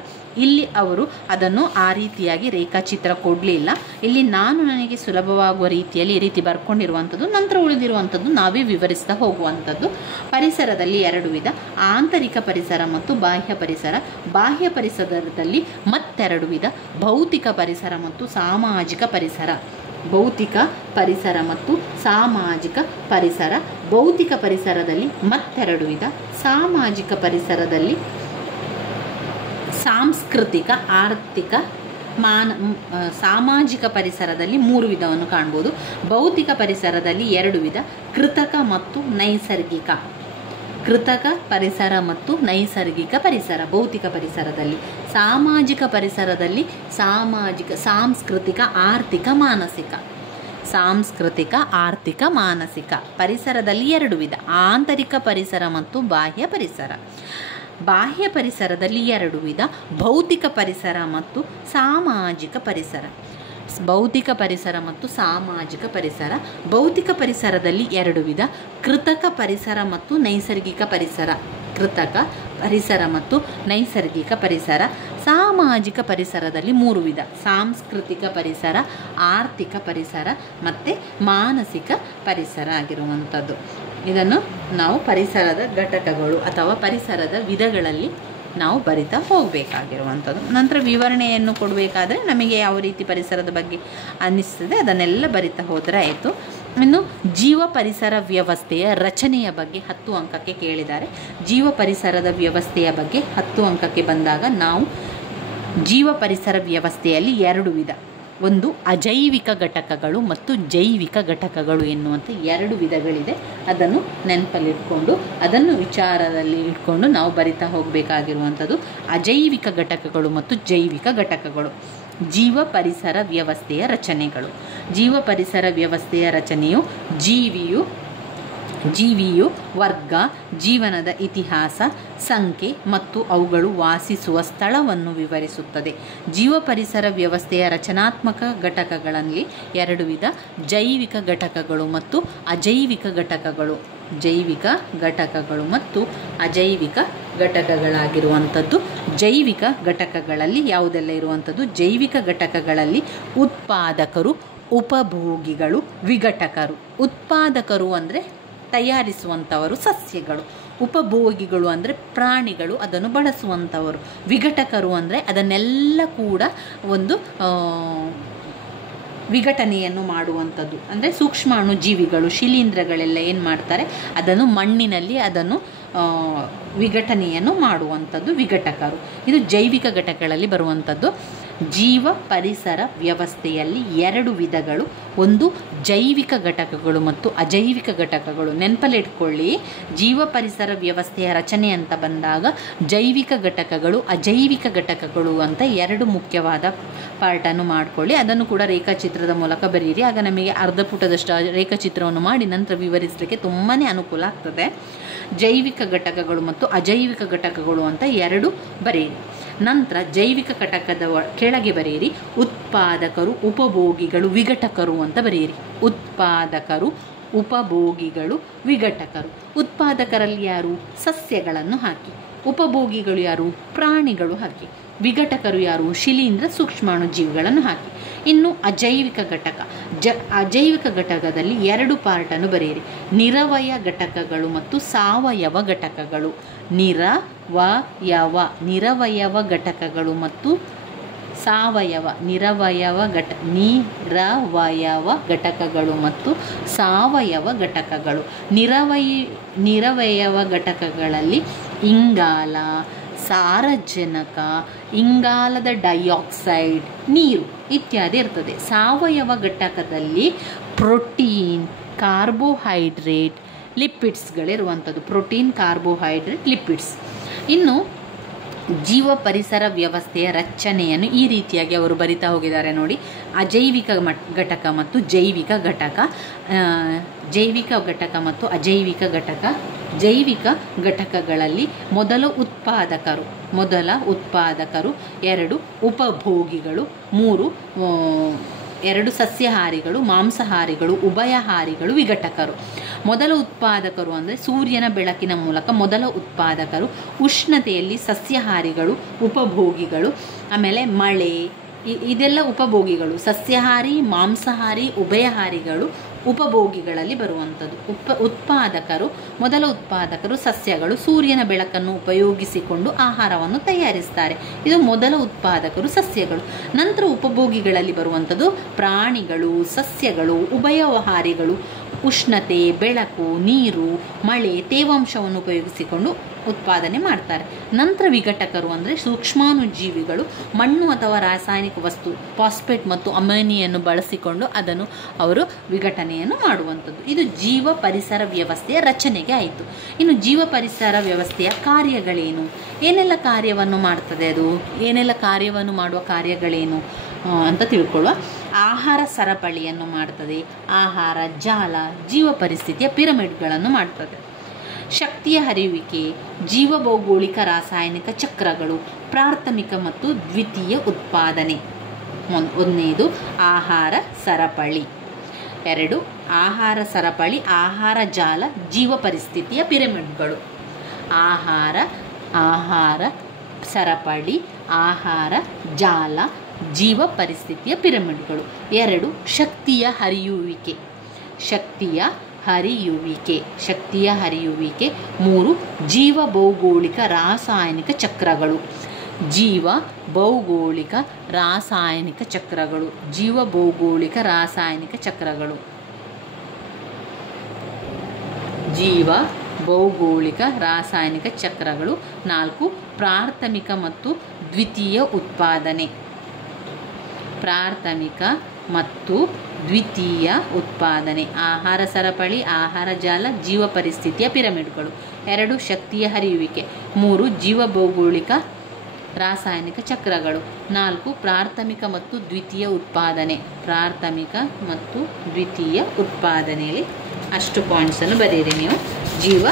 ಇಲ್ಲಿ ಅವರು ಅದನ್ನು ಆ ರೀತಿಯಾಗಿ ರೇಖಾಚಿತ್ರ ಕೊಡಲಿಲ್ಲ. ಇಲ್ಲಿ ನನಗೆ ಸುಲಭವಾಗುವ ರೀತಿಯಲ್ಲಿ ಈ ರೀತಿ ಬರ್ಕೊಂಡಿರುವಂಥದ್ದು, ನಂತರ ಉಳಿದಿರುವಂಥದ್ದು ನಾವೇ ವಿವರಿಸ್ತಾ ಹೋಗುವಂಥದ್ದು. ಪರಿಸರದಲ್ಲಿ ಎರಡು ವಿಧ, ಆಂತರಿಕ ಪರಿಸರ ಮತ್ತು ಬಾಹ್ಯ ಪರಿಸರ. ಬಾಹ್ಯ ಪರಿಸರದಲ್ಲಿ ಮತ್ತೆರಡು ವಿಧ, ಭೌತಿಕ ಪರಿಸರ ಮತ್ತು ಸಾಮಾಜಿಕ ಪರಿಸರ. ಭೌತಿಕ ಪರಿಸರ ಮತ್ತು ಸಾಮಾಜಿಕ ಪರಿಸರ. ಭೌತಿಕ ಪರಿಸರದಲ್ಲಿ ಮತ್ತೆರಡು ವಿಧ, ಸಾಮಾಜಿಕ ಪರಿಸರದಲ್ಲಿ ಸಾಂಸ್ಕೃತಿಕ, ಆರ್ಥಿಕ, ಸಾಮಾಜಿಕ ಪರಿಸರದಲ್ಲಿ ಮೂರು ವಿಧವನ್ನು ಕಾಣ್ಬೋದು. ಭೌತಿಕ ಪರಿಸರದಲ್ಲಿ ಎರಡು ವಿಧ, ಕೃತಕ ಮತ್ತು ನೈಸರ್ಗಿಕ. ಕೃತಕ ಪರಿಸರ ಮತ್ತು ನೈಸರ್ಗಿಕ ಪರಿಸರ ಭೌತಿಕ ಪರಿಸರದಲ್ಲಿ. ಸಾಮಾಜಿಕ ಪರಿಸರದಲ್ಲಿ ಸಾಂಸ್ಕೃತಿಕ, ಆರ್ಥಿಕ, ಮಾನಸಿಕ. ಸಾಂಸ್ಕೃತಿಕ, ಆರ್ಥಿಕ, ಮಾನಸಿಕ ಪರಿಸರದಲ್ಲಿ ಎರಡು ವಿಧ, ಆಂತರಿಕ ಪರಿಸರ ಮತ್ತು ಬಾಹ್ಯ ಪರಿಸರ. ಬಾಹ್ಯ ಪರಿಸರದಲ್ಲಿ ಎರಡು ವಿಧ, ಭೌತಿಕ ಪರಿಸರ ಮತ್ತು ಸಾಮಾಜಿಕ ಪರಿಸರ. ಭೌತಿಕ ಪರಿಸರ ಮತ್ತು ಸಾಮಾಜಿಕ ಪರಿಸರ. ಭೌತಿಕ ಪರಿಸರದಲ್ಲಿ ಎರಡು ವಿಧ, ಕೃತಕ ಪರಿಸರ ಮತ್ತು ನೈಸರ್ಗಿಕ ಪರಿಸರ. ಕೃತಕ ಪರಿಸರ ಮತ್ತು ನೈಸರ್ಗಿಕ ಪರಿಸರ. ಸಾಮಾಜಿಕ ಪರಿಸರದಲ್ಲಿ ಮೂರು ವಿಧ, ಸಾಂಸ್ಕೃತಿಕ ಪರಿಸರ, ಆರ್ಥಿಕ ಪರಿಸರ ಮತ್ತು ಮಾನಸಿಕ ಪರಿಸರ ಆಗಿರುವಂಥದ್ದು. ಇದನ್ನು ನಾವು ಪರಿಸರದ ಘಟಕಗಳು ಅಥವಾ ಪರಿಸರದ ವಿಧಗಳಲ್ಲಿ ನಾವು ಬರಿತಾ ಹೋಗಬೇಕಾಗಿರುವಂಥದ್ದು. ನಂತರ ವಿವರಣೆಯನ್ನು ಕೊಡಬೇಕಾದ್ರೆ ನಮಗೆ ಯಾವ ರೀತಿ ಪರಿಸರದ ಬಗ್ಗೆ ಅನ್ನಿಸ್ತದೆ ಅದನ್ನೆಲ್ಲ ಬರಿತಾ ಹೋದರೆ ಆಯಿತು. ಇನ್ನು ಜೀವ ಪರಿಸರ ವ್ಯವಸ್ಥೆಯ ರಚನೆಯ ಬಗ್ಗೆ 10 ಅಂಕಕ್ಕೆ ಕೇಳಿದ್ದಾರೆ. ಜೀವ ಪರಿಸರದ ವ್ಯವಸ್ಥೆಯ ಬಗ್ಗೆ 10 ಅಂಕಕ್ಕೆ ಬಂದಾಗ ನಾವು ಜೀವ ಪರಿಸರ ವ್ಯವಸ್ಥೆಯಲ್ಲಿ ಎರಡು ವಿಧ, ಒಂದು ಅಜೈವಿಕ ಘಟಕಗಳು ಮತ್ತು ಜೈವಿಕ ಘಟಕಗಳು ಎನ್ನುವಂಥ ಎರಡು ವಿಧಗಳಿದೆ. ಅದನ್ನು ನೆನಪಲ್ಲಿಟ್ಕೊಂಡು ಅದನ್ನು ವಿಚಾರದಲ್ಲಿ ಇಟ್ಕೊಂಡು ನಾವು ಬರಿತಾ ಹೋಗಬೇಕಾಗಿರುವಂಥದ್ದು. ಅಜೈವಿಕ ಘಟಕಗಳು ಮತ್ತು ಜೈವಿಕ ಘಟಕಗಳು. ಜೀವ ಪರಿಸರ ವ್ಯವಸ್ಥೆಯ ರಚನೆಗಳು. ಜೀವ ಪರಿಸರ ವ್ಯವಸ್ಥೆಯ ರಚನೆಯು ಜೀವಿಯು ವರ್ಗ, ಜೀವನದ ಇತಿಹಾಸ, ಸಂಖ್ಯೆ ಮತ್ತು ಅವುಗಳು ವಾಸಿಸುವ ಸ್ಥಳವನ್ನು ವಿವರಿಸುತ್ತದೆ. ಜೀವ ಪರಿಸರ ವ್ಯವಸ್ಥೆಯ ರಚನಾತ್ಮಕ ಘಟಕಗಳಲ್ಲಿ ಎರಡು ವಿಧ, ಜೈವಿಕ ಘಟಕಗಳು ಮತ್ತು ಅಜೈವಿಕ ಘಟಕಗಳು. ಜೈವಿಕ ಘಟಕಗಳು ಮತ್ತು ಅಜೈವಿಕ ಘಟಕಗಳಾಗಿರುವಂಥದ್ದು. ಜೈವಿಕ ಘಟಕಗಳಲ್ಲಿ ಯಾವುದೆಲ್ಲ ಇರುವಂಥದ್ದು, ಜೈವಿಕ ಘಟಕಗಳಲ್ಲಿ ಉತ್ಪಾದಕರು, ಉಪಭೋಗಿಗಳು, ವಿಘಟಕರು. ಉತ್ಪಾದಕರು ಅಂದರೆ ತಯಾರಿಸುವಂಥವರು, ಸಸ್ಯಗಳು. ಉಪಭೋಗಿಗಳು ಅಂದರೆ ಪ್ರಾಣಿಗಳು, ಅದನ್ನು ಬಳಸುವಂಥವರು. ವಿಘಟಕರು ಅಂದರೆ ಅದನ್ನೆಲ್ಲ ಕೂಡ ಒಂದು ವಿಘಟನೆಯನ್ನು ಮಾಡುವಂಥದ್ದು. ಅಂದರೆ ಸೂಕ್ಷ್ಮಾಣು ಜೀವಿಗಳು, ಶಿಲೀಂಧ್ರಗಳೆಲ್ಲ ಏನು ಮಾಡ್ತಾರೆ, ಅದನ್ನು ಮಣ್ಣಿನಲ್ಲಿ ಅದನ್ನು ವಿಘಟನೆಯನ್ನು ಮಾಡುವಂಥದ್ದು ವಿಘಟಕರು. ಇದು ಜೈವಿಕ ಘಟಕಗಳಲ್ಲಿ ಬರುವಂಥದ್ದು. ಜೀವ ಪರಿಸರ ವ್ಯವಸ್ಥೆಯಲ್ಲಿ ಎರಡು ವಿಧಗಳು, ಒಂದು ಜೈವಿಕ ಘಟಕಗಳು ಮತ್ತು ಅಜೈವಿಕ ಘಟಕಗಳು. ನೆನಪಲ್ಲಿಟ್ಕೊಳ್ಳಿ, ಜೀವ ಪರಿಸರ ವ್ಯವಸ್ಥೆಯ ರಚನೆ ಅಂತ ಬಂದಾಗ ಜೈವಿಕ ಘಟಕಗಳು, ಅಜೈವಿಕ ಘಟಕಗಳು ಅಂತ ಎರಡು ಮುಖ್ಯವಾದ ಪಾರ್ಟನ್ನು ಮಾಡಿಕೊಳ್ಳಿ. ಅದನ್ನು ಕೂಡ ರೇಖಾಚಿತ್ರದ ಮೂಲಕ ಬರೀರಿ. ಆಗ ನಮಗೆ ಅರ್ಧ ಪುಟದಷ್ಟು ರೇಖಾಚಿತ್ರವನ್ನು ಮಾಡಿ ನಂತರ ವಿವರಿಸಲಿಕ್ಕೆ ತುಂಬಾ ಅನುಕೂಲ ಆಗ್ತದೆ. ಜೈವಿಕ ಘಟಕಗಳು ಮತ್ತು ಅಜೈವಿಕ ಘಟಕಗಳು ಅಂತ ಎರಡು ಬರೆಯಿರಿ. ನಂತರ ಜೈವಿಕ ಘಟಕದ ಕೆಳಗೆ ಬರೆಯಿರಿ ಉತ್ಪಾದಕರು, ಉಪಭೋಗಿಗಳು, ವಿಘಟಕರು ಅಂತ ಬರೆಯಿರಿ. ಉತ್ಪಾದಕರು, ಉಪಭೋಗಿಗಳು, ವಿಘಟಕರು. ಉತ್ಪಾದಕರಲ್ಲಿ ಯಾರು? ಸಸ್ಯಗಳನ್ನು ಹಾಕಿ. ಉಪಭೋಗಿಗಳು ಯಾರು? ಪ್ರಾಣಿಗಳು ಹಾಕಿ. ವಿಘಟಕರು ಯಾರು? ಶಿಲೀಂಧ್ರ, ಸೂಕ್ಷ್ಮಾಣುಜೀವಿಗಳನ್ನು ಹಾಕಿ. ಇನ್ನು ಅಜೈವಿಕ ಘಟಕ. ಅಜೈವಿಕ ಘಟಕದಲ್ಲಿ 2 ಪಾರ್ಟನ್ನು ಬರೆಯಿರಿ. ನಿರವಯ ಘಟಕಗಳು ಮತ್ತು ಸಾವಯವ ಘಟಕಗಳು. ನಿರವಯವ ಘಟಕಗಳು ಮತ್ತು ನಿರವಯವ ಘಟಕಗಳು ಮತ್ತು ಸಾವಯವ ಘಟಕಗಳು. ನಿರವಯವ ಘಟಕಗಳಲ್ಲಿ ಇಂಗಾಲ, ಸಾರಜನಕ, ಇಂಗಾಲದ ಡೈಆಕ್ಸೈಡ್, ನೀರು ಇತ್ಯಾದಿ ಇರ್ತದೆ. ಸಾವಯವ ಘಟಕದಲ್ಲಿ ಪ್ರೋಟೀನ್, ಕಾರ್ಬೋಹೈಡ್ರೇಟ್, ಲಿಪಿಡ್ಸ್ಗಳಿರುವಂಥದ್ದು. Protein, carbohydrate, lipids. ಇನ್ನು ಜೀವ ಪರಿಸರ ವ್ಯವಸ್ಥೆಯ ರಚನೆಯನ್ನು ಈ ರೀತಿಯಾಗಿ ಅವರು ಬರಿತಾ ಹೋಗಿದ್ದಾರೆ ನೋಡಿ. ಅಜೈವಿಕ ಘಟಕ ಮತ್ತು ಜೈವಿಕ ಘಟಕ, ಜೈವಿಕ ಘಟಕ ಮತ್ತು ಅಜೈವಿಕ ಘಟಕ. ಜೈವಿಕ ಘಟಕಗಳಲ್ಲಿ ಮೊದಲ ಉತ್ಪಾದಕರು, 2 ಉಪಭೋಗಿಗಳು, 2 ಸಸ್ಯಾಹಾರಿಗಳು, ಮಾಂಸಾಹಾರಿಗಳು, ಉಭಯಹಾರಿಗಳು, ವಿಘಟಕರು. ಮೊದಲ ಉತ್ಪಾದಕರು ಅಂದರೆ ಸೂರ್ಯನ ಬೆಳಕಿನ ಮೂಲಕ ಮೊದಲ ಉತ್ಪಾದಕರು. ಉಷ್ಣತೆಯಲ್ಲಿ ಸಸ್ಯಾಹಾರಿಗಳು, ಉಪಭೋಗಿಗಳು. ಆಮೇಲೆ ಮಳೆ, ಇದೆಲ್ಲ ಉಪಭೋಗಿಗಳು. ಸಸ್ಯಾಹಾರಿ, ಮಾಂಸಾಹಾರಿ, ಉಭಯಹಾರಿಗಳು ಉಪಭೋಗಿಗಳಲ್ಲಿ ಬರುವಂಥದ್ದು. ಉತ್ಪಾದಕರು, ಮೊದಲ ಉತ್ಪಾದಕರು ಸಸ್ಯಗಳು. ಸೂರ್ಯನ ಬೆಳಕನ್ನು ಉಪಯೋಗಿಸಿಕೊಂಡು ಆಹಾರವನ್ನು ತಯಾರಿಸ್ತಾರೆ. ಇದು ಮೊದಲ ಉತ್ಪಾದಕರು ಸಸ್ಯಗಳು. ನಂತರ ಉಪಭೋಗಿಗಳಲ್ಲಿ ಬರುವಂಥದ್ದು ಪ್ರಾಣಿಗಳು, ಸಸ್ಯಗಳು, ಉಭಯಹಾರಿಗಳು. ಉಷ್ಣತೆ, ಬೆಳಕು, ನೀರು, ಮಳೆ, ತೇವಾಂಶವನ್ನು ಉಪಯೋಗಿಸಿಕೊಂಡು ಉತ್ಪಾದನೆ ಮಾಡ್ತಾರೆ. ನಂತರ ವಿಘಟಕರು ಅಂದರೆ ಸೂಕ್ಷ್ಮಾಣುಜೀವಿಗಳು. ಮಣ್ಣು ಅಥವಾ ರಾಸಾಯನಿಕ ವಸ್ತು, ಫಾಸ್ಫೇಟ್ ಮತ್ತು ಅಮೋನಿಯನ್ನು ಬಳಸಿಕೊಂಡು ಅದನ್ನು ಅವರು ವಿಘಟನೆಯನ್ನು ಮಾಡುವಂಥದ್ದು. ಇದು ಜೀವ ಪರಿಸರ ವ್ಯವಸ್ಥೆಯ ರಚನೆಗೆ ಆಯಿತು. ಇನ್ನು ಜೀವ ಪರಿಸರ ವ್ಯವಸ್ಥೆಯ ಕಾರ್ಯಗಳೇನು? ಏನೆಲ್ಲ ಕಾರ್ಯವನ್ನು ಮಾಡ್ತದೆ ಅದು? ಏನೆಲ್ಲ ಕಾರ್ಯವನ್ನು ಮಾಡುವ ಕಾರ್ಯಗಳೇನು ಅಂತ ತಿಳ್ಕೊಳ್ಳುವ. ಆಹಾರ ಸರಪಳಿಯನ್ನು ಮಾಡ್ತದೆ. ಆಹಾರ ಜಾಲ, ಜೀವ ಪರಿಸ್ಥಿತಿಯ ಪಿರಮಿಡ್ಗಳನ್ನು ಮಾಡ್ತದೆ. ಶಕ್ತಿಯ ಹರಿಯುವಿಕೆ, ಜೀವಭೌಗೋಳಿಕ ರಾಸಾಯನಿಕ ಚಕ್ರಗಳು, ಪ್ರಾಥಮಿಕ ಮತ್ತು ದ್ವಿತೀಯ ಉತ್ಪಾದನೆ. 1ನೇದು ಆಹಾರ ಸರಪಳಿ. 2 ಆಹಾರ ಸರಪಳಿ, ಆಹಾರ ಜಾಲ, ಜೀವ ಪರಿಸ್ಥಿತಿಯ ಪಿರಮಿಡ್ಗಳು. ಆಹಾರ ಸರಪಳಿ, ಆಹಾರ ಜಾಲ, ಜೀವ ಪರಿಸ್ಥಿತಿಯ ಪಿರಮಿಡ್ಗಳು. 2 ಶಕ್ತಿಯ ಹರಿಯುವಿಕೆ. 3 ಜೀವ ಭೌಗೋಳಿಕ ರಾಸಾಯನಿಕ ಚಕ್ರಗಳು. ಜೀವ ಭೌಗೋಳಿಕ ರಾಸಾಯನಿಕ ಚಕ್ರಗಳು. 4 ಪ್ರಾಥಮಿಕ ಮತ್ತು ದ್ವಿತೀಯ ಉತ್ಪಾದನೆ. ಆಹಾರ ಸರಪಳಿ, ಆಹಾರ ಜಾಲ, ಜೀವ ಪರಿಸ್ಥಿತಿಯ ಪಿರಮಿಡ್ಗಳು. 2 ಶಕ್ತಿಯ ಹರಿಯುವಿಕೆ. 3 ಜೀವ ಭೌಗೋಳಿಕ ರಾಸಾಯನಿಕ ಚಕ್ರಗಳು. 4 ಪ್ರಾಥಮಿಕ ಮತ್ತು ದ್ವಿತೀಯ ಉತ್ಪಾದನೆಯಲ್ಲಿ ಅಷ್ಟು ಪಾಯಿಂಟ್ಸನ್ನು ಬರೆಯಿರಿ ನೀವು ಜೀವ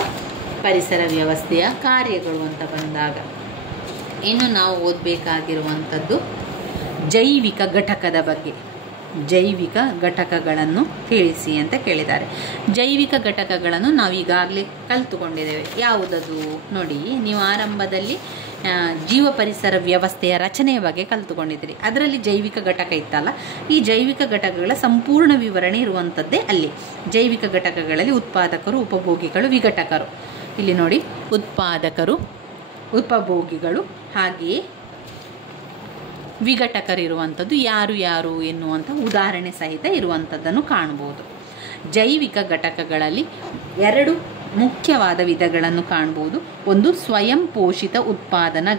ಪರಿಸರ ವ್ಯವಸ್ಥೆಯ ಕಾರ್ಯಗಳು ಅಂತ ಬಂದಾಗ. ಇನ್ನು ನಾವು ಓದಬೇಕಾಗಿರುವಂಥದ್ದು ಜೈವಿಕ ಘಟಕದ ಬಗ್ಗೆ. ಜೈವಿಕ ಘಟಕಗಳನ್ನು ತಿಳಿಸಿ ಅಂತ ಕೇಳಿದ್ದಾರೆ. ಜೈವಿಕ ಘಟಕಗಳನ್ನು ನಾವು ಈಗಾಗಲೇ ಕಲಿತುಕೊಂಡಿದ್ದೇವೆ. ಯಾವುದದು ನೋಡಿ, ನೀವು ಆರಂಭದಲ್ಲಿ ಜೀವ ಪರಿಸರ ವ್ಯವಸ್ಥೆಯ ರಚನೆಯ ಬಗ್ಗೆ ಕಲಿತುಕೊಂಡಿದ್ದೀರಿ. ಅದರಲ್ಲಿ ಜೈವಿಕ ಘಟಕ ಇತ್ತಲ್ಲ, ಈ ಜೈವಿಕ ಘಟಕಗಳ ಸಂಪೂರ್ಣ ವಿವರಣೆ ಇರುವಂಥದ್ದೇ ಅಲ್ಲಿ. ಜೈವಿಕ ಘಟಕಗಳಲ್ಲಿ ಉತ್ಪಾದಕರು, ಉಪಭೋಗಿಗಳು, ವಿಘಟಕರು. ಇಲ್ಲಿ ನೋಡಿ, ಉತ್ಪಾದಕರು, ಉಪಭೋಗಿಗಳು, ಹಾಗೆಯೇ ವಿಘಟಕರಿರುವಂಥದ್ದು ಯಾರು ಎನ್ನುವಂಥ ಉದಾಹರಣೆ ಸಹಿತ ಇರುವಂಥದ್ದನ್ನು ಕಾಣ್ಬೋದು. ಜೈವಿಕ ಘಟಕಗಳಲ್ಲಿ 2 ಮುಖ್ಯವಾದ ವಿಧಗಳನ್ನು ಕಾಣ್ಬೋದು. ಒಂದು ಸ್ವಯಂ ಪೋಷಿತ ಉತ್ಪಾದನಾ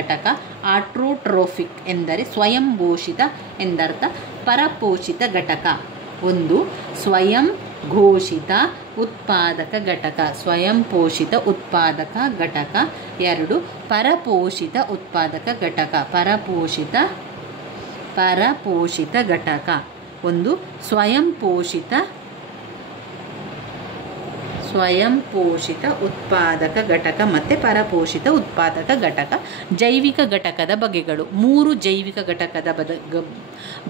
ಘಟಕ. ಆಟ್ರೋಟ್ರೋಫಿಕ್ ಎಂದರೆ ಸ್ವಯಂ ಪೋಷಿತ ಎಂದರ್ಥ. ಪರಪೋಷಿತ ಘಟಕ. ಒಂದು ಸ್ವಯಂ ಘೋಷಿತ ಉತ್ಪಾದಕ ಘಟಕ, 2 ಪರಪೋಷಿತ ಉತ್ಪಾದಕ ಘಟಕ. ಪರಪೋಷಿತ ಘಟಕ. ಒಂದು ಸ್ವಯಂ ಸ್ವಯಂ ಪೋಷಿತ ಉತ್ಪಾದಕ ಘಟಕ ಮತ್ತು ಪರಪೋಷಿತ ಉತ್ಪಾದಕ ಘಟಕ. ಜೈವಿಕ ಘಟಕದ ಬಗೆಗಳು 3 ಜೈವಿಕ ಘಟಕದ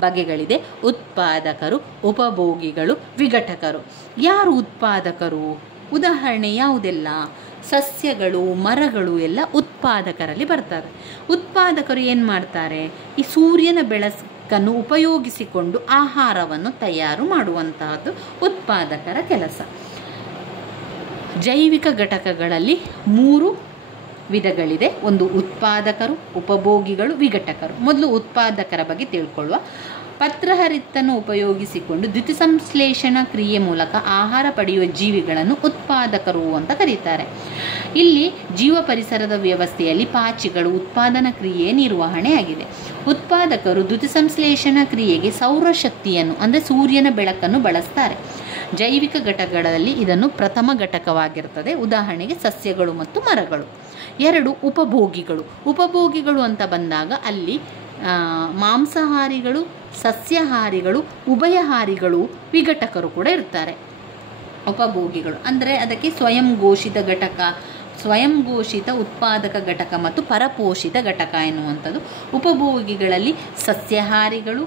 ಬಗೆಗಳಿದೆ. ಉತ್ಪಾದಕರು, ಉಪಭೋಗಿಗಳು, ವಿಘಟಕರು. ಯಾರು ಉತ್ಪಾದಕರು? ಉದಾಹರಣೆ ಯಾವುದೆಲ್ಲ? ಸಸ್ಯಗಳು, ಮರಗಳು ಎಲ್ಲ ಉತ್ಪಾದಕರಲ್ಲಿ ಬರ್ತಾರೆ. ಉತ್ಪಾದಕರು ಏನು ಮಾಡ್ತಾರೆ? ಈ ಸೂರ್ಯನ ಬೆಳಕನ್ನು ಉಪಯೋಗಿಸಿಕೊಂಡು ಆಹಾರವನ್ನು ತಯಾರು ಮಾಡುವಂತಹದ್ದು ಉತ್ಪಾದಕರ ಕೆಲಸ. ಜೈವಿಕ ಘಟಕಗಳಲ್ಲಿ 3 ವಿಧಗಳಿದೆ. ಒಂದು ಉತ್ಪಾದಕರು, ಉಪಭೋಗಿಗಳು, ವಿಘಟಕರು. ಮೊದಲು ಉತ್ಪಾದಕರ ಬಗ್ಗೆ ತಿಳ್ಕೊಳ್ಳುವ. ಪತ್ರಹರಿತನ್ನು ಉಪಯೋಗಿಸಿಕೊಂಡು ದ್ಯುತಿಸಂಶ್ಲೇಷಣಾ ಕ್ರಿಯೆ ಮೂಲಕ ಆಹಾರ ಪಡೆಯುವ ಜೀವಿಗಳನ್ನು ಉತ್ಪಾದಕರು ಅಂತ ಕರೀತಾರೆ. ಇಲ್ಲಿ ಜೀವ ಪರಿಸರದ ವ್ಯವಸ್ಥೆಯಲ್ಲಿ ಪಾಚಿಗಳು ಉತ್ಪಾದನಾ ಕ್ರಿಯೆಯ ನಿರ್ವಹಣೆಯಾಗಿದೆ. ಉತ್ಪಾದಕರು ದ್ಯುತಿಸಂಶ್ಲೇಷಣಾ ಕ್ರಿಯೆಗೆ ಸೌರಶಕ್ತಿಯನ್ನು ಅಂದರೆ ಸೂರ್ಯನ ಬೆಳಕನ್ನು ಬಳಸ್ತಾರೆ. ಜೈವಿಕ ಘಟಕಗಳಲ್ಲಿ ಇದನ್ನು ಪ್ರಥಮ ಘಟಕವಾಗಿರ್ತದೆ. ಉದಾಹರಣೆಗೆ ಸಸ್ಯಗಳು ಮತ್ತು ಮರಗಳು. 2 ಉಪಭೋಗಿಗಳು. ಉಪಭೋಗಿಗಳು ಅಂತ ಬಂದಾಗ ಅಲ್ಲಿ ಮಾಂಸಾಹಾರಿಗಳು, ಸಸ್ಯಾಹಾರಿಗಳು, ಉಭಯಹಾರಿಗಳು, ವಿಘಟಕರು ಕೂಡ ಇರ್ತಾರೆ. ಉಪಭೋಗಿಗಳು ಅಂದರೆ ಅದಕ್ಕೆ ಸ್ವಯಂ ಘೋಷಿತ ಘಟಕ, ಸ್ವಯಂ ಘೋಷಿತ ಉತ್ಪಾದಕ ಘಟಕ ಮತ್ತು ಪರಪೋಷಿತ ಘಟಕ ಎನ್ನುವಂಥದ್ದು. ಉಪಭೋಗಿಗಳಲ್ಲಿ ಸಸ್ಯಾಹಾರಿಗಳು,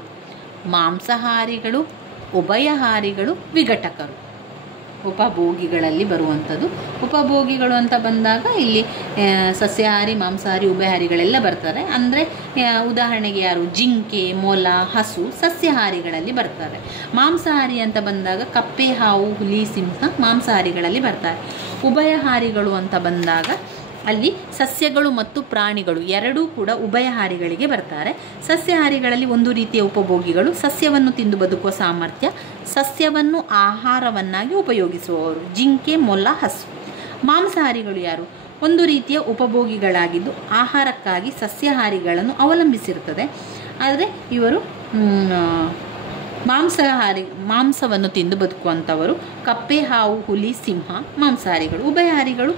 ಮಾಂಸಾಹಾರಿಗಳು, ಉಭಯಹಾರಿಗಳು, ವಿಘಟಕರು ಉಪಭೋಗಿಗಳಲ್ಲಿ ಬರುವಂಥದ್ದು. ಉಪಭೋಗಿಗಳು ಅಂತ ಬಂದಾಗ ಇಲ್ಲಿ ಸಸ್ಯಾಹಾರಿ, ಮಾಂಸಾಹಾರಿ, ಉಭಯಹಾರಿಗಳೆಲ್ಲ ಬರ್ತಾರೆ. ಅಂದರೆ ಉದಾಹರಣೆಗೆ ಯಾರು? ಜಿಂಕೆ, ಮೊಲ, ಹಸು ಸಸ್ಯಾಹಾರಿಗಳಲ್ಲಿ ಬರ್ತಾರೆ. ಮಾಂಸಾಹಾರಿ ಅಂತ ಬಂದಾಗ ಕಪ್ಪೆ, ಹಾವು, ಹುಲಿ, ಸಿಂಹ ಮಾಂಸಾಹಾರಿಗಳಲ್ಲಿ ಬರ್ತಾರೆ. ಉಭಯಹಾರಿಗಳು ಅಂತ ಬಂದಾಗ ಅಲ್ಲಿ ಸಸ್ಯಗಳು ಮತ್ತು ಪ್ರಾಣಿಗಳು ಎರಡೂ ಕೂಡ ಉಭಯಹಾರಿಗಳಿಗೆ ಬರ್ತಾರೆ. ಸಸ್ಯಾಹಾರಿಗಳಲ್ಲಿ ಒಂದು ರೀತಿಯ ಉಪಭೋಗಿಗಳು, ಸಸ್ಯವನ್ನು ತಿಂದು ಬದುಕುವ ಸಾಮರ್ಥ್ಯ, ಸಸ್ಯವನ್ನು ಆಹಾರವನ್ನಾಗಿ ಉಪಯೋಗಿಸುವವರು, ಜಿಂಕೆ, ಮೊಲ, ಹಸು. ಮಾಂಸಾಹಾರಿಗಳು ಯಾರು? ಒಂದು ರೀತಿಯ ಉಪಭೋಗಿಗಳಾಗಿದ್ದು ಆಹಾರಕ್ಕಾಗಿ ಸಸ್ಯಾಹಾರಿಗಳನ್ನು ಅವಲಂಬಿಸಿರುತ್ತದೆ. ಆದರೆ ಇವರು ಮಾಂಸವನ್ನು ತಿಂದು ಬದುಕುವಂಥವರು. ಕಪ್ಪೆ, ಹಾವು, ಹುಲಿ, ಸಿಂಹ ಮಾಂಸಾಹಾರಿಗಳು. ಉಭಯಹಾರಿಗಳು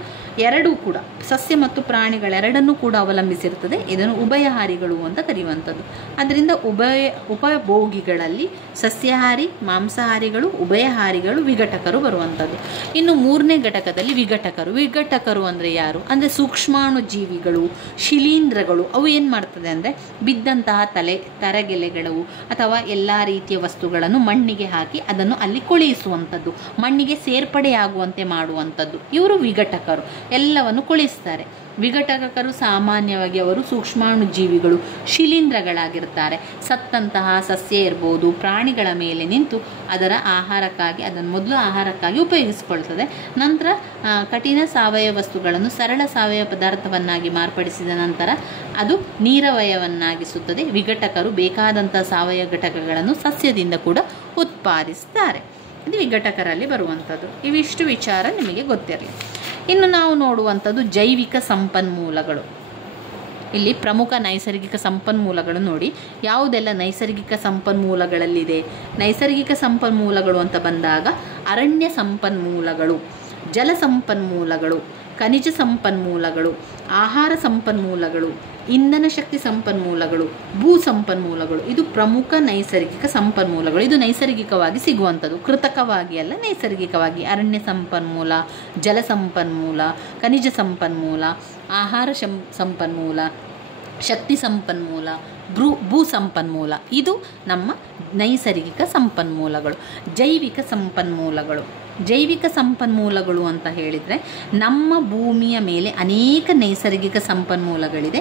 ಎರಡೂ ಕೂಡ ಸಸ್ಯ ಮತ್ತು ಪ್ರಾಣಿಗಳೆರಡನ್ನೂ ಕೂಡ ಅವಲಂಬಿಸಿರುತ್ತದೆ. ಇದನ್ನು ಉಭಯಹಾರಿಗಳು ಅಂತ ಕರೆಯುವಂಥದ್ದು. ಅದರಿಂದ ಉಪಭೋಗಿಗಳಲ್ಲಿ ಸಸ್ಯಾಹಾರಿ, ಮಾಂಸಾಹಾರಿಗಳು, ಉಭಯಹಾರಿಗಳು, ವಿಘಟಕರು ಬರುವಂಥದ್ದು. ಇನ್ನು 3ನೇ ಘಟಕದಲ್ಲಿ ವಿಘಟಕರು. ವಿಘಟಕರು ಅಂದರೆ ಯಾರು? ಅಂದರೆ ಸೂಕ್ಷ್ಮಾಣು ಜೀವಿಗಳು, ಶಿಲೀಂಧ್ರಗಳು. ಅವು ಏನು ಮಾಡ್ತದೆ ಅಂದರೆ ಬಿದ್ದಂತಹ ತರಗೆಲೆಗಳು ಅಥವಾ ಎಲ್ಲ ರೀತಿಯ ವಸ್ತುಗಳನ್ನು ಮಣ್ಣಿಗೆ ಹಾಕಿ ಅದನ್ನು ಅಲ್ಲಿ ಕೊಳೆಯಿಸುವಂಥದ್ದು, ಮಣ್ಣಿಗೆ ಸೇರ್ಪಡೆಯಾಗುವಂತೆ ಮಾಡುವಂಥದ್ದು. ಇವರು ವಿಘಟಕರು. ಎಲ್ಲವನ್ನು ಕೊಳಿಸ್ತಾರೆ. ವಿಘಟಕರು ಸಾಮಾನ್ಯವಾಗಿ ಅವರು ಸೂಕ್ಷ್ಮಾಣು ಜೀವಿಗಳು, ಶಿಲೀಂಧ್ರಗಳಾಗಿರ್ತಾರೆ. ಸತ್ತಂತಹ ಸಸ್ಯ ಇರ್ಬೋದು, ಪ್ರಾಣಿಗಳ ಮೇಲೆ ನಿಂತು ಅದನ್ನು ಮೊದಲು ಆಹಾರಕ್ಕಾಗಿ ಉಪಯೋಗಿಸಿಕೊಳ್ತದೆ. ನಂತರ ಕಠಿಣ ಸಾವಯವ ವಸ್ತುಗಳನ್ನು ಸರಳ ಸಾವಯವ ಪದಾರ್ಥವನ್ನಾಗಿ ಮಾರ್ಪಡಿಸಿದ ನಂತರ ಅದು ನೀರವಯವನ್ನಾಗಿಸುತ್ತದೆ. ವಿಘಟಕರು ಬೇಕಾದಂತಹ ಸಾವಯವ ಘಟಕಗಳನ್ನು ಸಸ್ಯದಿಂದ ಕೂಡ ಉತ್ಪಾದಿಸ್ತಾರೆ. ಇದು ವಿಘಟಕರಲ್ಲಿ ಬರುವಂಥದ್ದು. ಇವಿಷ್ಟು ವಿಚಾರ ನಿಮಗೆ ಗೊತ್ತಿರಲಿ. ಇನ್ನು ನಾವು ನೋಡುವಂಥದ್ದು ಜೈವಿಕ ಸಂಪನ್ಮೂಲಗಳು. ಇಲ್ಲಿ ಪ್ರಮುಖ ನೈಸರ್ಗಿಕ ಸಂಪನ್ಮೂಲಗಳು ನೋಡಿ. ಯಾವುದೆಲ್ಲ ನೈಸರ್ಗಿಕ ಸಂಪನ್ಮೂಲಗಳಲ್ಲಿದೆ? ನೈಸರ್ಗಿಕ ಸಂಪನ್ಮೂಲಗಳು ಅಂತ ಬಂದಾಗ ಅರಣ್ಯ ಸಂಪನ್ಮೂಲಗಳು, ಜಲ ಸಂಪನ್ಮೂಲಗಳು, ಖನಿಜ ಸಂಪನ್ಮೂಲಗಳು, ಆಹಾರ ಸಂಪನ್ಮೂಲಗಳು, ಇಂಧನ ಶಕ್ತಿ ಸಂಪನ್ಮೂಲಗಳು, ಭೂ ಸಂಪನ್ಮೂಲಗಳು. ಇದು ಪ್ರಮುಖ ನೈಸರ್ಗಿಕ ಸಂಪನ್ಮೂಲಗಳು. ಇದು ನೈಸರ್ಗಿಕವಾಗಿ ಸಿಗುವಂಥದ್ದು, ಕೃತಕವಾಗಿ ಅಲ್ಲ, ನೈಸರ್ಗಿಕವಾಗಿ. ಅರಣ್ಯ ಸಂಪನ್ಮೂಲ, ಜಲ ಸಂಪನ್ಮೂಲ, ಖನಿಜ ಸಂಪನ್ಮೂಲ, ಆಹಾರ ಸಂಪನ್ಮೂಲ, ಶಕ್ತಿ ಸಂಪನ್ಮೂಲ, ಭೂ ಸಂಪನ್ಮೂಲ. ಇದು ನಮ್ಮ ನೈಸರ್ಗಿಕ ಸಂಪನ್ಮೂಲಗಳು. ಜೈವಿಕ ಸಂಪನ್ಮೂಲಗಳು. ಜೈವಿಕ ಸಂಪನ್ಮೂಲಗಳು ಅಂತ ಹೇಳಿದರೆ ನಮ್ಮ ಭೂಮಿಯ ಮೇಲೆ ಅನೇಕ ನೈಸರ್ಗಿಕ ಸಂಪನ್ಮೂಲಗಳಿದೆ.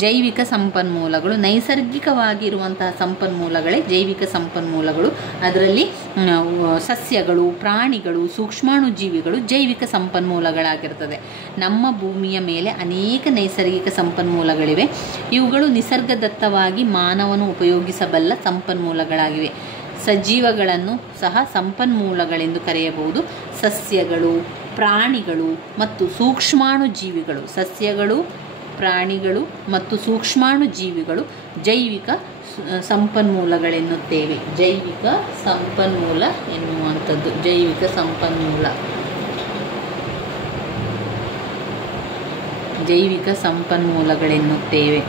ಜೈವಿಕ ಸಂಪನ್ಮೂಲಗಳು ನೈಸರ್ಗಿಕವಾಗಿರುವಂತಹ ಸಂಪನ್ಮೂಲಗಳೇ ಜೈವಿಕ ಸಂಪನ್ಮೂಲಗಳು. ಅದರಲ್ಲಿ ಸಸ್ಯಗಳು, ಪ್ರಾಣಿಗಳು, ಸೂಕ್ಷ್ಮಾಣು ಜೀವಿಗಳು ಜೈವಿಕ ಸಂಪನ್ಮೂಲಗಳಾಗಿರ್ತದೆ. ನಮ್ಮ ಭೂಮಿಯ ಮೇಲೆ ಅನೇಕ ನೈಸರ್ಗಿಕ ಸಂಪನ್ಮೂಲಗಳಿವೆ. ಇವುಗಳು ನಿಸರ್ಗದತ್ತವಾಗಿ ಮಾನವನು ಉಪಯೋಗಿಸಬಲ್ಲ ಸಂಪನ್ಮೂಲಗಳಾಗಿವೆ. ಸಜೀವಗಳನ್ನು ಸಹ ಸಂಪನ್ಮೂಲಗಳೆಂದು ಕರೆಯಬಹುದು. ಸಸ್ಯಗಳು, ಪ್ರಾಣಿಗಳು ಮತ್ತು ಸೂಕ್ಷ್ಮಾಣು ಜೀವಿಗಳು, ಸಸ್ಯಗಳು, ಪ್ರಾಣಿಗಳು ಮತ್ತು ಸೂಕ್ಷ್ಮಾಣು ಜೀವಿಗಳು ಜೈವಿಕ ಸಂಪನ್ಮೂಲಗಳೆನ್ನುತ್ತೇವೆ. ಜೈವಿಕ ಸಂಪನ್ಮೂಲ ಎನ್ನುವಂಥದ್ದು ಜೈವಿಕ ಸಂಪನ್ಮೂಲ. ಜೈವಿಕ ಸಂಪನ್ಮೂಲಗಳೆನ್ನುತ್ತೇವೆ.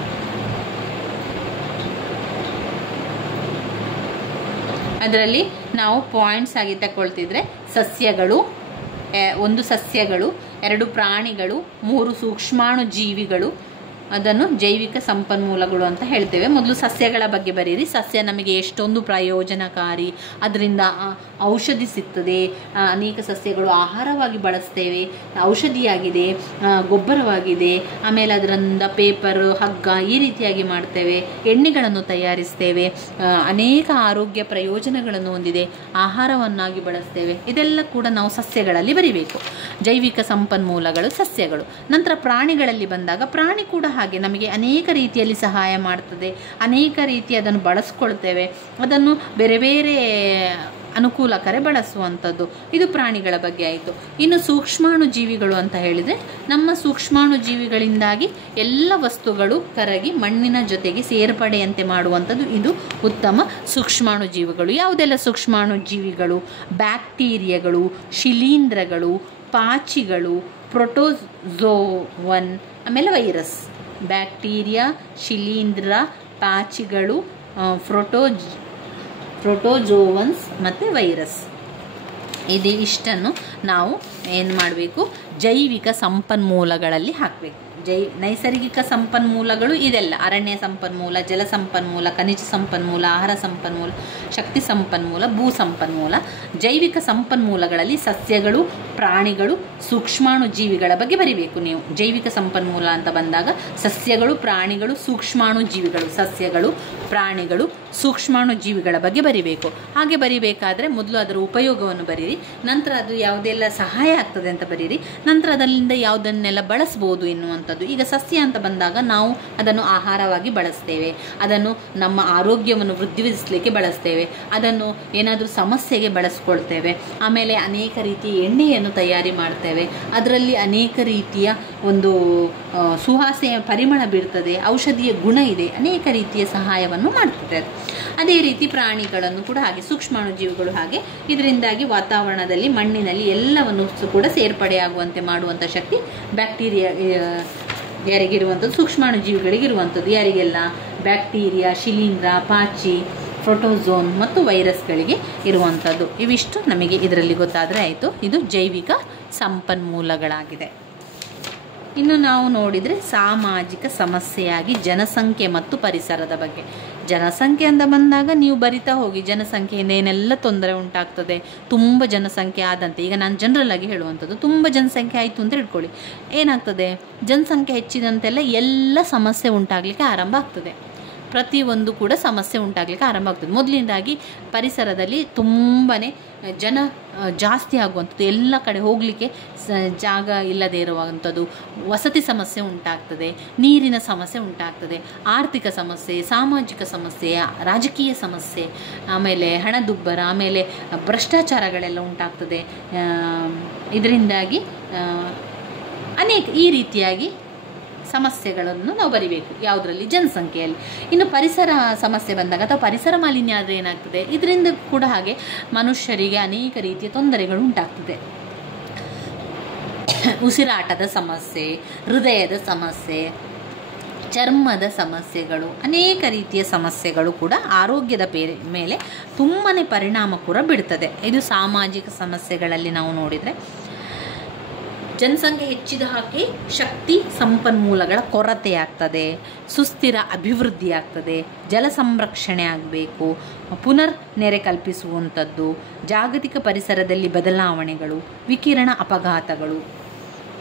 ಅದರಲ್ಲಿ ನಾವು ಪಾಯಿಂಟ್ಸ್ ಆಗಿ ತಗೊಳ್ತಿದ್ರೆ ಸಸ್ಯಗಳು, ಒಂದು ಸಸ್ಯಗಳು, 2 ಪ್ರಾಣಿಗಳು, 3 ಸೂಕ್ಷ್ಮಾಣು ಜೀವಿಗಳು, ಅದನ್ನು ಜೈವಿಕ ಸಂಪನ್ಮೂಲಗಳು ಅಂತ ಹೇಳ್ತೇವೆ. ಮೊದಲು ಸಸ್ಯಗಳ ಬಗ್ಗೆ ಬರೀರಿ. ಸಸ್ಯ ನಮಗೆ ಎಷ್ಟೊಂದು ಪ್ರಯೋಜನಕಾರಿ, ಅದರಿಂದ ಔಷಧಿ ಸಿಗ್ತದೆ. ಅನೇಕ ಸಸ್ಯಗಳು ಆಹಾರವಾಗಿ ಬಳಸ್ತೇವೆ, ಔಷಧಿಯಾಗಿದೆ, ಗೊಬ್ಬರವಾಗಿದೆ. ಆಮೇಲೆ ಅದರಿಂದ ಪೇಪರ್, ಹಗ್ಗ ಈ ರೀತಿಯಾಗಿ ಮಾಡ್ತೇವೆ, ಎಣ್ಣೆಗಳನ್ನು ತಯಾರಿಸ್ತೇವೆ, ಅನೇಕ ಆರೋಗ್ಯ ಪ್ರಯೋಜನಗಳನ್ನು ಹೊಂದಿದೆ, ಆಹಾರವನ್ನಾಗಿ ಬಳಸ್ತೇವೆ. ಇದೆಲ್ಲ ಕೂಡ ನಾವು ಸಸ್ಯಗಳಲ್ಲಿ ಬರಿಬೇಕು. ಜೈವಿಕ ಸಂಪನ್ಮೂಲಗಳು ಸಸ್ಯಗಳು. ನಂತರ ಪ್ರಾಣಿಗಳಲ್ಲಿ ಬಂದಾಗ, ಪ್ರಾಣಿ ಕೂಡ ಹಾಗೆ ನಮಗೆ ಅನೇಕ ರೀತಿಯಲ್ಲಿ ಸಹಾಯ ಮಾಡ್ತದೆ, ಅನೇಕ ರೀತಿ ಅದನ್ನು ಬಳಸ್ಕೊಳ್ತೇವೆ, ಅದನ್ನು ಬೇರೆ ಬೇರೆ ಅನುಕೂಲಕರ ಬಳಸುವಂಥದ್ದು. ಇದು ಪ್ರಾಣಿಗಳ ಬಗ್ಗೆ ಆಯಿತು. ಇನ್ನು ಸೂಕ್ಷ್ಮಾಣು ಜೀವಿಗಳು ಅಂತ ಹೇಳಿದರೆ, ನಮ್ಮ ಸೂಕ್ಷ್ಮಾಣು ಜೀವಿಗಳಿಂದಾಗಿ ಎಲ್ಲ ವಸ್ತುಗಳು ಕರಗಿ ಮಣ್ಣಿನ ಜೊತೆಗೆ ಸೇರ್ಪಡೆಯಂತೆ ಮಾಡುವಂಥದ್ದು ಇದು ಉತ್ತಮ ಸೂಕ್ಷ್ಮಾಣು ಜೀವಿಗಳು. ಯಾವುದೆಲ್ಲ ಸೂಕ್ಷ್ಮಾಣು ಜೀವಿಗಳು? ಬ್ಯಾಕ್ಟೀರಿಯಾಗಳು, ಶಿಲೀಂಧ್ರಗಳು, ಪಾಚಿಗಳು, ಪ್ರೋಟೋಜೋವನ್, ಆಮೇಲೆ ವೈರಸ್. ಬ್ಯಾಕ್ಟೀರಿಯಾ, ಶಿಲೀಂಧ್ರ, ಪಾಚಿಗಳು, ಪ್ರೋಟೋಜೋವನ್ಸ್ ಮತ್ತು ವೈರಸ್. ಇಷ್ಟನ್ನು ನಾವು ಏನು ಮಾಡಬೇಕು? ಜೈವಿಕ ಸಂಪನ್ಮೂಲಗಳಲ್ಲಿ ಹಾಕಬೇಕು. ನೈಸರ್ಗಿಕ ಸಂಪನ್ಮೂಲಗಳು ಇದೆಲ್ಲ: ಅರಣ್ಯ ಸಂಪನ್ಮೂಲ, ಜಲ ಸಂಪನ್ಮೂಲ, ಖನಿಜ ಸಂಪನ್ಮೂಲ, ಆಹಾರ ಸಂಪನ್ಮೂಲ, ಶಕ್ತಿ ಸಂಪನ್ಮೂಲ, ಭೂ ಸಂಪನ್ಮೂಲ. ಜೈವಿಕ ಸಂಪನ್ಮೂಲಗಳಲ್ಲಿ ಸಸ್ಯಗಳು, ಪ್ರಾಣಿಗಳು, ಸೂಕ್ಷ್ಮಾಣು ಜೀವಿಗಳ ಬಗ್ಗೆ ಬರಿಬೇಕು ನೀವು. ಜೈವಿಕ ಸಂಪನ್ಮೂಲ ಅಂತ ಬಂದಾಗ ಸಸ್ಯಗಳು, ಪ್ರಾಣಿಗಳು, ಸೂಕ್ಷ್ಮಾಣು ಜೀವಿಗಳು. ಸಸ್ಯಗಳು, ಪ್ರಾಣಿಗಳು, ಸೂಕ್ಷ್ಮಾಣು ಜೀವಿಗಳ ಬಗ್ಗೆ ಬರಿಬೇಕು. ಹಾಗೆ ಬರಿಬೇಕಾದ್ರೆ ಮೊದಲು ಅದರ ಉಪಯೋಗವನ್ನು ಬರೀರಿ, ನಂತರ ಅದು ಯಾವುದೆಲ್ಲ ಸಹಾಯ ಆಗ್ತದೆ ಅಂತ ಬರೀರಿ, ನಂತರ ಅದರಿಂದ ಯಾವುದನ್ನೆಲ್ಲ ಬಳಸ್ಬೋದು ಎನ್ನುವಂಥದ್ದು. ಈಗ ಸಸ್ಯ ಅಂತ ಬಂದಾಗ ನಾವು ಅದನ್ನು ಆಹಾರವಾಗಿ ಬಳಸ್ತೇವೆ, ಅದನ್ನು ನಮ್ಮ ಆರೋಗ್ಯವನ್ನು ವೃದ್ಧಿಸಲಿಕ್ಕೆ ಬಳಸ್ತೇವೆ, ಅದನ್ನು ಏನಾದರೂ ಸಮಸ್ಯೆಗೆ ಬಳಸ್ಕೊಳ್ತೇವೆ. ಆಮೇಲೆ ಅನೇಕ ರೀತಿಯ ಎಣ್ಣೆಯನ್ನು ತಯಾರಿ ಮಾಡ್ತೇವೆ, ಅದರಲ್ಲಿ ಅನೇಕ ರೀತಿಯ ಒಂದು ಸುವಾಸನೆಯ ಪರಿಮಳ ಬೀರ್ತದೆ, ಔಷಧೀಯ ಗುಣ ಇದೆ, ಅನೇಕ ರೀತಿಯ ಸಹಾಯವನ್ನು ಮಾಡ್ತದೆ. ಅದೇ ರೀತಿ ಪ್ರಾಣಿಗಳನ್ನು ಕೂಡ ಹಾಗೆ, ಸೂಕ್ಷ್ಮಾಣು ಜೀವಿಗಳು ಹಾಗೆ. ಇದರಿಂದಾಗಿ ವಾತಾವರಣದಲ್ಲಿ, ಮಣ್ಣಿನಲ್ಲಿ ಎಲ್ಲವನ್ನು ಕೂಡ ಸೇರ್ಪಡೆಯಾಗುವಂತೆ ಮಾಡುವಂಥ ಶಕ್ತಿ ಬ್ಯಾಕ್ಟೀರಿಯಾ ಯಾರಿಗಿರುವಂಥದ್ದು? ಸೂಕ್ಷ್ಮಾಣು ಜೀವಿಗಳಿಗಿರುವಂಥದ್ದು. ಯಾರಿಗೆಲ್ಲ? ಬ್ಯಾಕ್ಟೀರಿಯಾ, ಶಿಲೀಂಧ್ರ, ಪಾಚಿ, ಪ್ರೋಟೋಜೋನ್ ಮತ್ತು ವೈರಸ್ಗಳಿಗೆ ಇರುವಂಥದ್ದು. ಇವಿಷ್ಟು ನಮಗೆ ಇದರಲ್ಲಿ ಗೊತ್ತಾದರೆ ಆಯಿತು. ಇದು ಜೈವಿಕ ಸಂಪನ್ಮೂಲಗಳಾಗಿದೆ. ಇನ್ನು ನಾವು ನೋಡಿದರೆ ಸಾಮಾಜಿಕ ಸಮಸ್ಯೆಯಾಗಿ ಜನಸಂಖ್ಯೆ ಮತ್ತು ಪರಿಸರದ ಬಗ್ಗೆ. ಜನಸಂಖ್ಯೆ ಅಂತ ಬಂದಾಗ ನೀವು ಬರಿತಾ ಹೋಗಿ, ಜನಸಂಖ್ಯೆಯಿಂದ ಏನೆಲ್ಲ ತೊಂದರೆ ಉಂಟಾಗ್ತದೆ. ತುಂಬ ಜನಸಂಖ್ಯೆ ಆದಂತೆ, ಈಗ ನಾನು ಜನರಲ್ ಆಗಿ ಹೇಳುವಂಥದ್ದು, ತುಂಬ ಜನಸಂಖ್ಯೆ ಆಯಿತು ಅಂತ ಇಟ್ಕೊಳ್ಳಿ, ಏನಾಗ್ತದೆ? ಜನಸಂಖ್ಯೆ ಹೆಚ್ಚಿದಂತೆಲ್ಲ ಎಲ್ಲ ಸಮಸ್ಯೆ ಉಂಟಾಗಲಿಕ್ಕೆ ಆರಂಭ ಆಗ್ತದೆ. ಪ್ರತಿಯೊಂದು ಕೂಡ ಸಮಸ್ಯೆ ಉಂಟಾಗಲಿಕ್ಕೆ ಆರಂಭ ಆಗ್ತದೆ. ಮೊದಲಿಂದಾಗಿ ಪರಿಸರದಲ್ಲಿ ತುಂಬಾ ಜನ ಜಾಸ್ತಿ ಆಗುವಂಥದ್ದು, ಎಲ್ಲ ಕಡೆ ಹೋಗಲಿಕ್ಕೆ ಜಾಗ ಇಲ್ಲದೆ ಇರುವಂಥದ್ದು, ವಸತಿ ಸಮಸ್ಯೆ ಉಂಟಾಗ್ತದೆ, ನೀರಿನ ಸಮಸ್ಯೆ ಉಂಟಾಗ್ತದೆ, ಆರ್ಥಿಕ ಸಮಸ್ಯೆ, ಸಾಮಾಜಿಕ ಸಮಸ್ಯೆ, ರಾಜಕೀಯ ಸಮಸ್ಯೆ, ಆಮೇಲೆ ಹಣದುಬ್ಬರ, ಆಮೇಲೆ ಭ್ರಷ್ಟಾಚಾರಗಳೆಲ್ಲ ಉಂಟಾಗ್ತದೆ. ಇದರಿಂದಾಗಿ ಅನೇಕ ಈ ರೀತಿಯಾಗಿ ಸಮಸ್ಯೆಗಳನ್ನು ನಾವು ಬರಿಬೇಕು. ಯಾವುದರಲ್ಲಿ? ಜನಸಂಖ್ಯೆಯಲ್ಲಿ. ಇನ್ನು ಪರಿಸರ ಸಮಸ್ಯೆ ಬಂದಾಗ, ಅಥವಾ ಪರಿಸರ ಮಾಲಿನ್ಯ ಆದರೆ ಏನಾಗ್ತದೆ? ಇದರಿಂದ ಕೂಡ ಹಾಗೆ ಮನುಷ್ಯರಿಗೆ ಅನೇಕ ರೀತಿಯ ತೊಂದರೆಗಳು ಉಂಟಾಗ್ತದೆ. ಉಸಿರಾಟದ ಸಮಸ್ಯೆ, ಹೃದಯದ ಸಮಸ್ಯೆ, ಚರ್ಮದ ಸಮಸ್ಯೆಗಳು, ಅನೇಕ ರೀತಿಯ ಸಮಸ್ಯೆಗಳು ಕೂಡ ಆರೋಗ್ಯದ ಮೇಲೆ ತುಂಬಾ ಪರಿಣಾಮ ಕೂಡ ಬೀಳ್ತದೆ. ಇದು ಸಾಮಾಜಿಕ ಸಮಸ್ಯೆಗಳಲ್ಲಿ ನಾವು ನೋಡಿದರೆ, ಜನಸಂಖ್ಯೆ ಹೆಚ್ಚಿದ ಹಾಗೆ ಶಕ್ತಿ ಸಂಪನ್ಮೂಲಗಳ ಕೊರತೆ ಆಗ್ತದೆ, ಸುಸ್ಥಿರ ಅಭಿವೃದ್ಧಿ ಆಗ್ತದೆ, ಜಲ ಸಂರಕ್ಷಣೆ ಆಗಬೇಕು, ಪುನರ್ ನೆರೆ ಕಲ್ಪಿಸುವಂಥದ್ದು, ಜಾಗತಿಕ ಪರಿಸರದಲ್ಲಿ ಬದಲಾವಣೆಗಳು, ವಿಕಿರಣ ಅಪಘಾತಗಳು.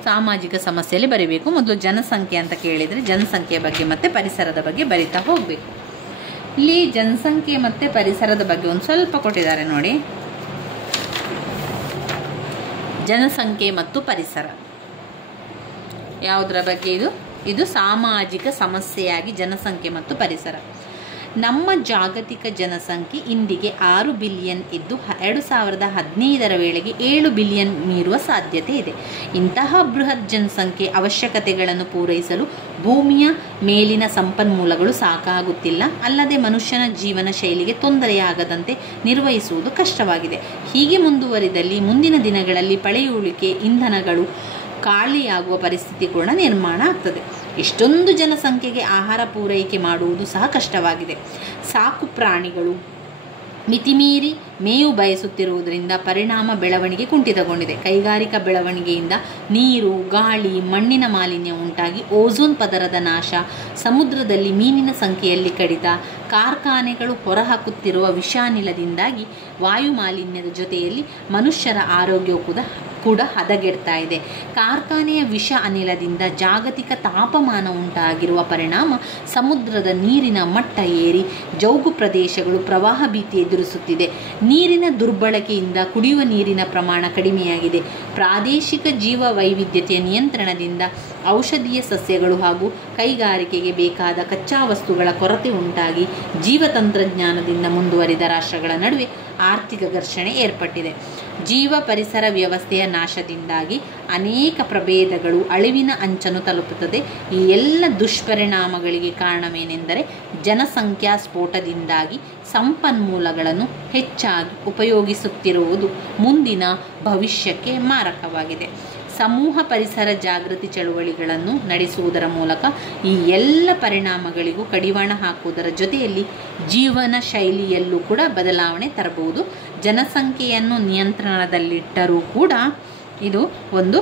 ಸಾಮಾಜಿಕ ಸಮಸ್ಯೆಯಲ್ಲಿ ಬರೀಬೇಕು. ಮೊದಲು ಜನಸಂಖ್ಯೆ ಅಂತ ಕೇಳಿದರೆ ಜನಸಂಖ್ಯೆಯ ಬಗ್ಗೆ ಮತ್ತು ಪರಿಸರದ ಬಗ್ಗೆ ಬರಿತಾ ಹೋಗಬೇಕು. ಇಲ್ಲಿ ಜನಸಂಖ್ಯೆ ಮತ್ತು ಪರಿಸರದ ಬಗ್ಗೆ ಒಂದು ಸ್ವಲ್ಪ ಕೊಟ್ಟಿದ್ದಾರೆ ನೋಡಿ. ಜನಸಂಖ್ಯೆ ಮತ್ತು ಪರಿಸರ ಯಾವುದರ ಬಗ್ಗೆ? ಇದು ಸಾಮಾಜಿಕ ಸಮಸ್ಯೆಯಾಗಿ ಜನಸಂಖ್ಯೆ ಮತ್ತು ಪರಿಸರ. ನಮ್ಮ ಜಾಗತಿಕ ಜನಸಂಖ್ಯೆ ಇಂದಿಗೆ 6 ಬಿಲಿಯನ್ ಇದ್ದು 2015ರ ವೇಳೆಗೆ 7 ಬಿಲಿಯನ್ ಮೀರುವ ಸಾಧ್ಯತೆ ಇದೆ. ಇಂತಹ ಬೃಹತ್ ಜನಸಂಖ್ಯೆ ಅವಶ್ಯಕತೆಗಳನ್ನು ಪೂರೈಸಲು ಭೂಮಿಯ ಮೇಲಿನ ಸಂಪನ್ಮೂಲಗಳು ಸಾಕಾಗುತ್ತಿಲ್ಲ. ಅಲ್ಲದೆ ಮನುಷ್ಯನ ಜೀವನ ಶೈಲಿಗೆ ತೊಂದರೆಯಾಗದಂತೆ ನಿರ್ವಹಿಸುವುದು ಕಷ್ಟವಾಗಿದೆ. ಹೀಗೆ ಮುಂದುವರಿದಲ್ಲಿ ಮುಂದಿನ ದಿನಗಳಲ್ಲಿ ಪಳೆಯುಳಿಕೆ ಇಂಧನಗಳು ಖಾಲಿಯಾಗುವ ಪರಿಸ್ಥಿತಿ ಕೂಡ ನಿರ್ಮಾಣ ಆಗ್ತದೆ. ಇಷ್ಟೊಂದು ಜನಸಂಖ್ಯೆಗೆ ಆಹಾರ ಪೂರೈಕೆ ಮಾಡುವುದು ಸಹ ಕಷ್ಟವಾಗಿದೆ. ಸಾಕು ಪ್ರಾಣಿಗಳು, ಮಿತಿಮೀರಿ ಮೇವು ಬಯಸುತ್ತಿರುವುದರಿಂದ ಪರಿಣಾಮ ಬೆಳವಣಿಗೆ ಕುಂಠಿತಗೊಂಡಿದೆ. ಕೈಗಾರಿಕಾ ಬೆಳವಣಿಗೆಯಿಂದ ನೀರು, ಗಾಳಿ, ಮಣ್ಣಿನ ಮಾಲಿನ್ಯ ಉಂಟಾಗಿ ಓಝೋನ್ ಪದರದ ನಾಶ, ಸಮುದ್ರದಲ್ಲಿ ಮೀನಿನ ಸಂಖ್ಯೆಯಲ್ಲಿ ಕಡಿತ, ಕಾರ್ಖಾನೆಗಳು ಹೊರಹಾಕುತ್ತಿರುವ ವಿಷಾನಿಲದಿಂದಾಗಿ ವಾಯು ಮಾಲಿನ್ಯದ ಜೊತೆಯಲ್ಲಿ ಮನುಷ್ಯರ ಆರೋಗ್ಯವು ಕೂಡ ಹದಗೆಡ್ತಾ ಇದೆ. ಕಾರ್ಖಾನೆಯ ವಿಷ ಅನಿಲದಿಂದ ಜಾಗತಿಕ ತಾಪಮಾನ ಉಂಟಾಗಿರುವ ಪರಿಣಾಮ ಸಮುದ್ರದ ನೀರಿನ ಮಟ್ಟ ಏರಿ ಜೌಗು ಪ್ರದೇಶಗಳು ಪ್ರವಾಹ ಭೀತಿ ಎದುರಿಸುತ್ತಿದೆ. ನೀರಿನ ದುರ್ಬಳಕೆಯಿಂದ ಕುಡಿಯುವ ನೀರಿನ ಪ್ರಮಾಣ ಕಡಿಮೆಯಾಗಿದೆ. ಪ್ರಾದೇಶಿಕ ಜೀವ ವೈವಿಧ್ಯತೆಯ ನಿಯಂತ್ರಣದಿಂದ ಔಷಧೀಯ ಸಸ್ಯಗಳು ಹಾಗೂ ಕೈಗಾರಿಕೆಗೆ ಬೇಕಾದ ಕಚ್ಚಾ ವಸ್ತುಗಳ ಕೊರತೆ ಉಂಟಾಗಿ ಜೀವತಂತ್ರಜ್ಞಾನದಿಂದ ಮುಂದುವರಿದ ರಾಷ್ಟ್ರಗಳ ನಡುವೆ ಆರ್ಥಿಕ ಘರ್ಷಣೆ ಏರ್ಪಟ್ಟಿದೆ. ಜೀವ ಪರಿಸರ ವ್ಯವಸ್ಥೆಯ ನಾಶದಿಂದಾಗಿ ಅನೇಕ ಪ್ರಭೇದಗಳು ಅಳಿವಿನ ಅಂಚನ್ನು ತಲುಪುತ್ತದೆ. ಈ ಎಲ್ಲ ದುಷ್ಪರಿಣಾಮಗಳಿಗೆ ಕಾರಣವೇನೆಂದರೆ ಜನಸಂಖ್ಯಾ ಸ್ಫೋಟದಿಂದಾಗಿ ಸಂಪನ್ಮೂಲಗಳನ್ನು ಹೆಚ್ಚಾಗಿ ಉಪಯೋಗಿಸುತ್ತಿರುವುದು ಮುಂದಿನ ಭವಿಷ್ಯಕ್ಕೆ ಮಾರಕವಾಗಿದೆ. ಸಮೂಹ ಪರಿಸರ ಜಾಗೃತಿ ಚಳುವಳಿಗಳನ್ನು ನಡೆಸುವುದರ ಮೂಲಕ ಈ ಎಲ್ಲ ಪರಿಣಾಮಗಳಿಗೂ ಕಡಿವಾಣ ಹಾಕುವುದರ ಜೊತೆಯಲ್ಲಿ ಜೀವನ ಶೈಲಿಯಲ್ಲೂ ಕೂಡ ಬದಲಾವಣೆ ತರಬಹುದು. ಜನಸಂಖ್ಯೆಯನ್ನು ನಿಯಂತ್ರಣದಲ್ಲಿಟ್ಟರೂ ಕೂಡ ಇದು ಒಂದು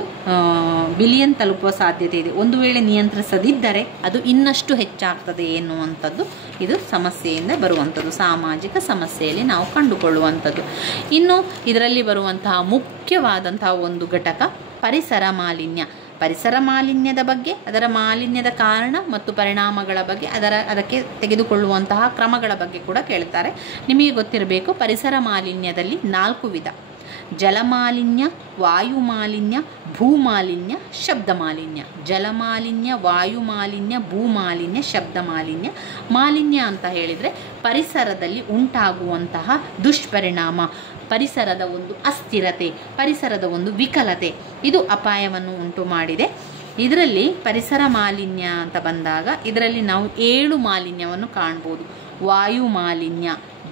ಬಿಲಿಯನ್ ತಲುಪುವ ಸಾಧ್ಯತೆ ಇದೆ. ಒಂದು ವೇಳೆ ನಿಯಂತ್ರಿಸದಿದ್ದರೆ ಅದು ಇನ್ನಷ್ಟು ಹೆಚ್ಚಾಗ್ತದೆ ಎನ್ನುವಂಥದ್ದು ಇದು ಸಮಸ್ಯೆಯಿಂದ ಬರುವಂಥದ್ದು, ಸಾಮಾಜಿಕ ಸಮಸ್ಯೆಯಲ್ಲಿ ನಾವು ಕಂಡುಕೊಳ್ಳುವಂಥದ್ದು. ಇನ್ನು ಇದರಲ್ಲಿ ಬರುವಂತಹ ಮುಖ್ಯವಾದಂತಹ ಒಂದು ಘಟಕ ಪರಿಸರ ಮಾಲಿನ್ಯ. ಪರಿಸರ ಮಾಲಿನ್ಯದ ಬಗ್ಗೆ, ಅದರ ಮಾಲಿನ್ಯದ ಕಾರಣ ಮತ್ತು ಪರಿಣಾಮಗಳ ಬಗ್ಗೆ, ಅದಕ್ಕೆ ತೆಗೆದುಕೊಳ್ಳುವಂತಹ ಕ್ರಮಗಳ ಬಗ್ಗೆ ಕೂಡ ಕೇಳ್ತಾರೆ. ನಿಮಗೆ ಗೊತ್ತಿರಬೇಕು, ಪರಿಸರ ಮಾಲಿನ್ಯದಲ್ಲಿ 4 ವಿಧ: ಜಲಮಾಲಿನ್ಯ, ವಾಯುಮಾಲಿನ್ಯ, ಭೂಮಾಲಿನ್ಯ, ಶಬ್ದ ಮಾಲಿನ್ಯ. ಜಲಮಾಲಿನ್ಯ, ವಾಯುಮಾಲಿನ್ಯ, ಭೂಮಾಲಿನ್ಯ, ಶಬ್ದ ಮಾಲಿನ್ಯ. ಮಾಲಿನ್ಯ ಅಂತ ಹೇಳಿದರೆ ಪರಿಸರದಲ್ಲಿ ಉಂಟಾಗುವಂತಹ ದುಷ್ಪರಿಣಾಮ, ಪರಿಸರದ ಒಂದು ಅಸ್ಥಿರತೆ, ಪರಿಸರದ ಒಂದು ವಿಕಲತೆ, ಇದು ಅಪಾಯವನ್ನು ಉಂಟು ಮಾಡಿದೆ. ಇದರಲ್ಲಿ ಪರಿಸರ ಮಾಲಿನ್ಯ ಅಂತ ಬಂದಾಗ ಇದರಲ್ಲಿ ನಾವು 7 ಮಾಲಿನ್ಯವನ್ನು ಕಾಣ್ಬೋದು. ವಾಯು ಮಾಲಿನ್ಯ,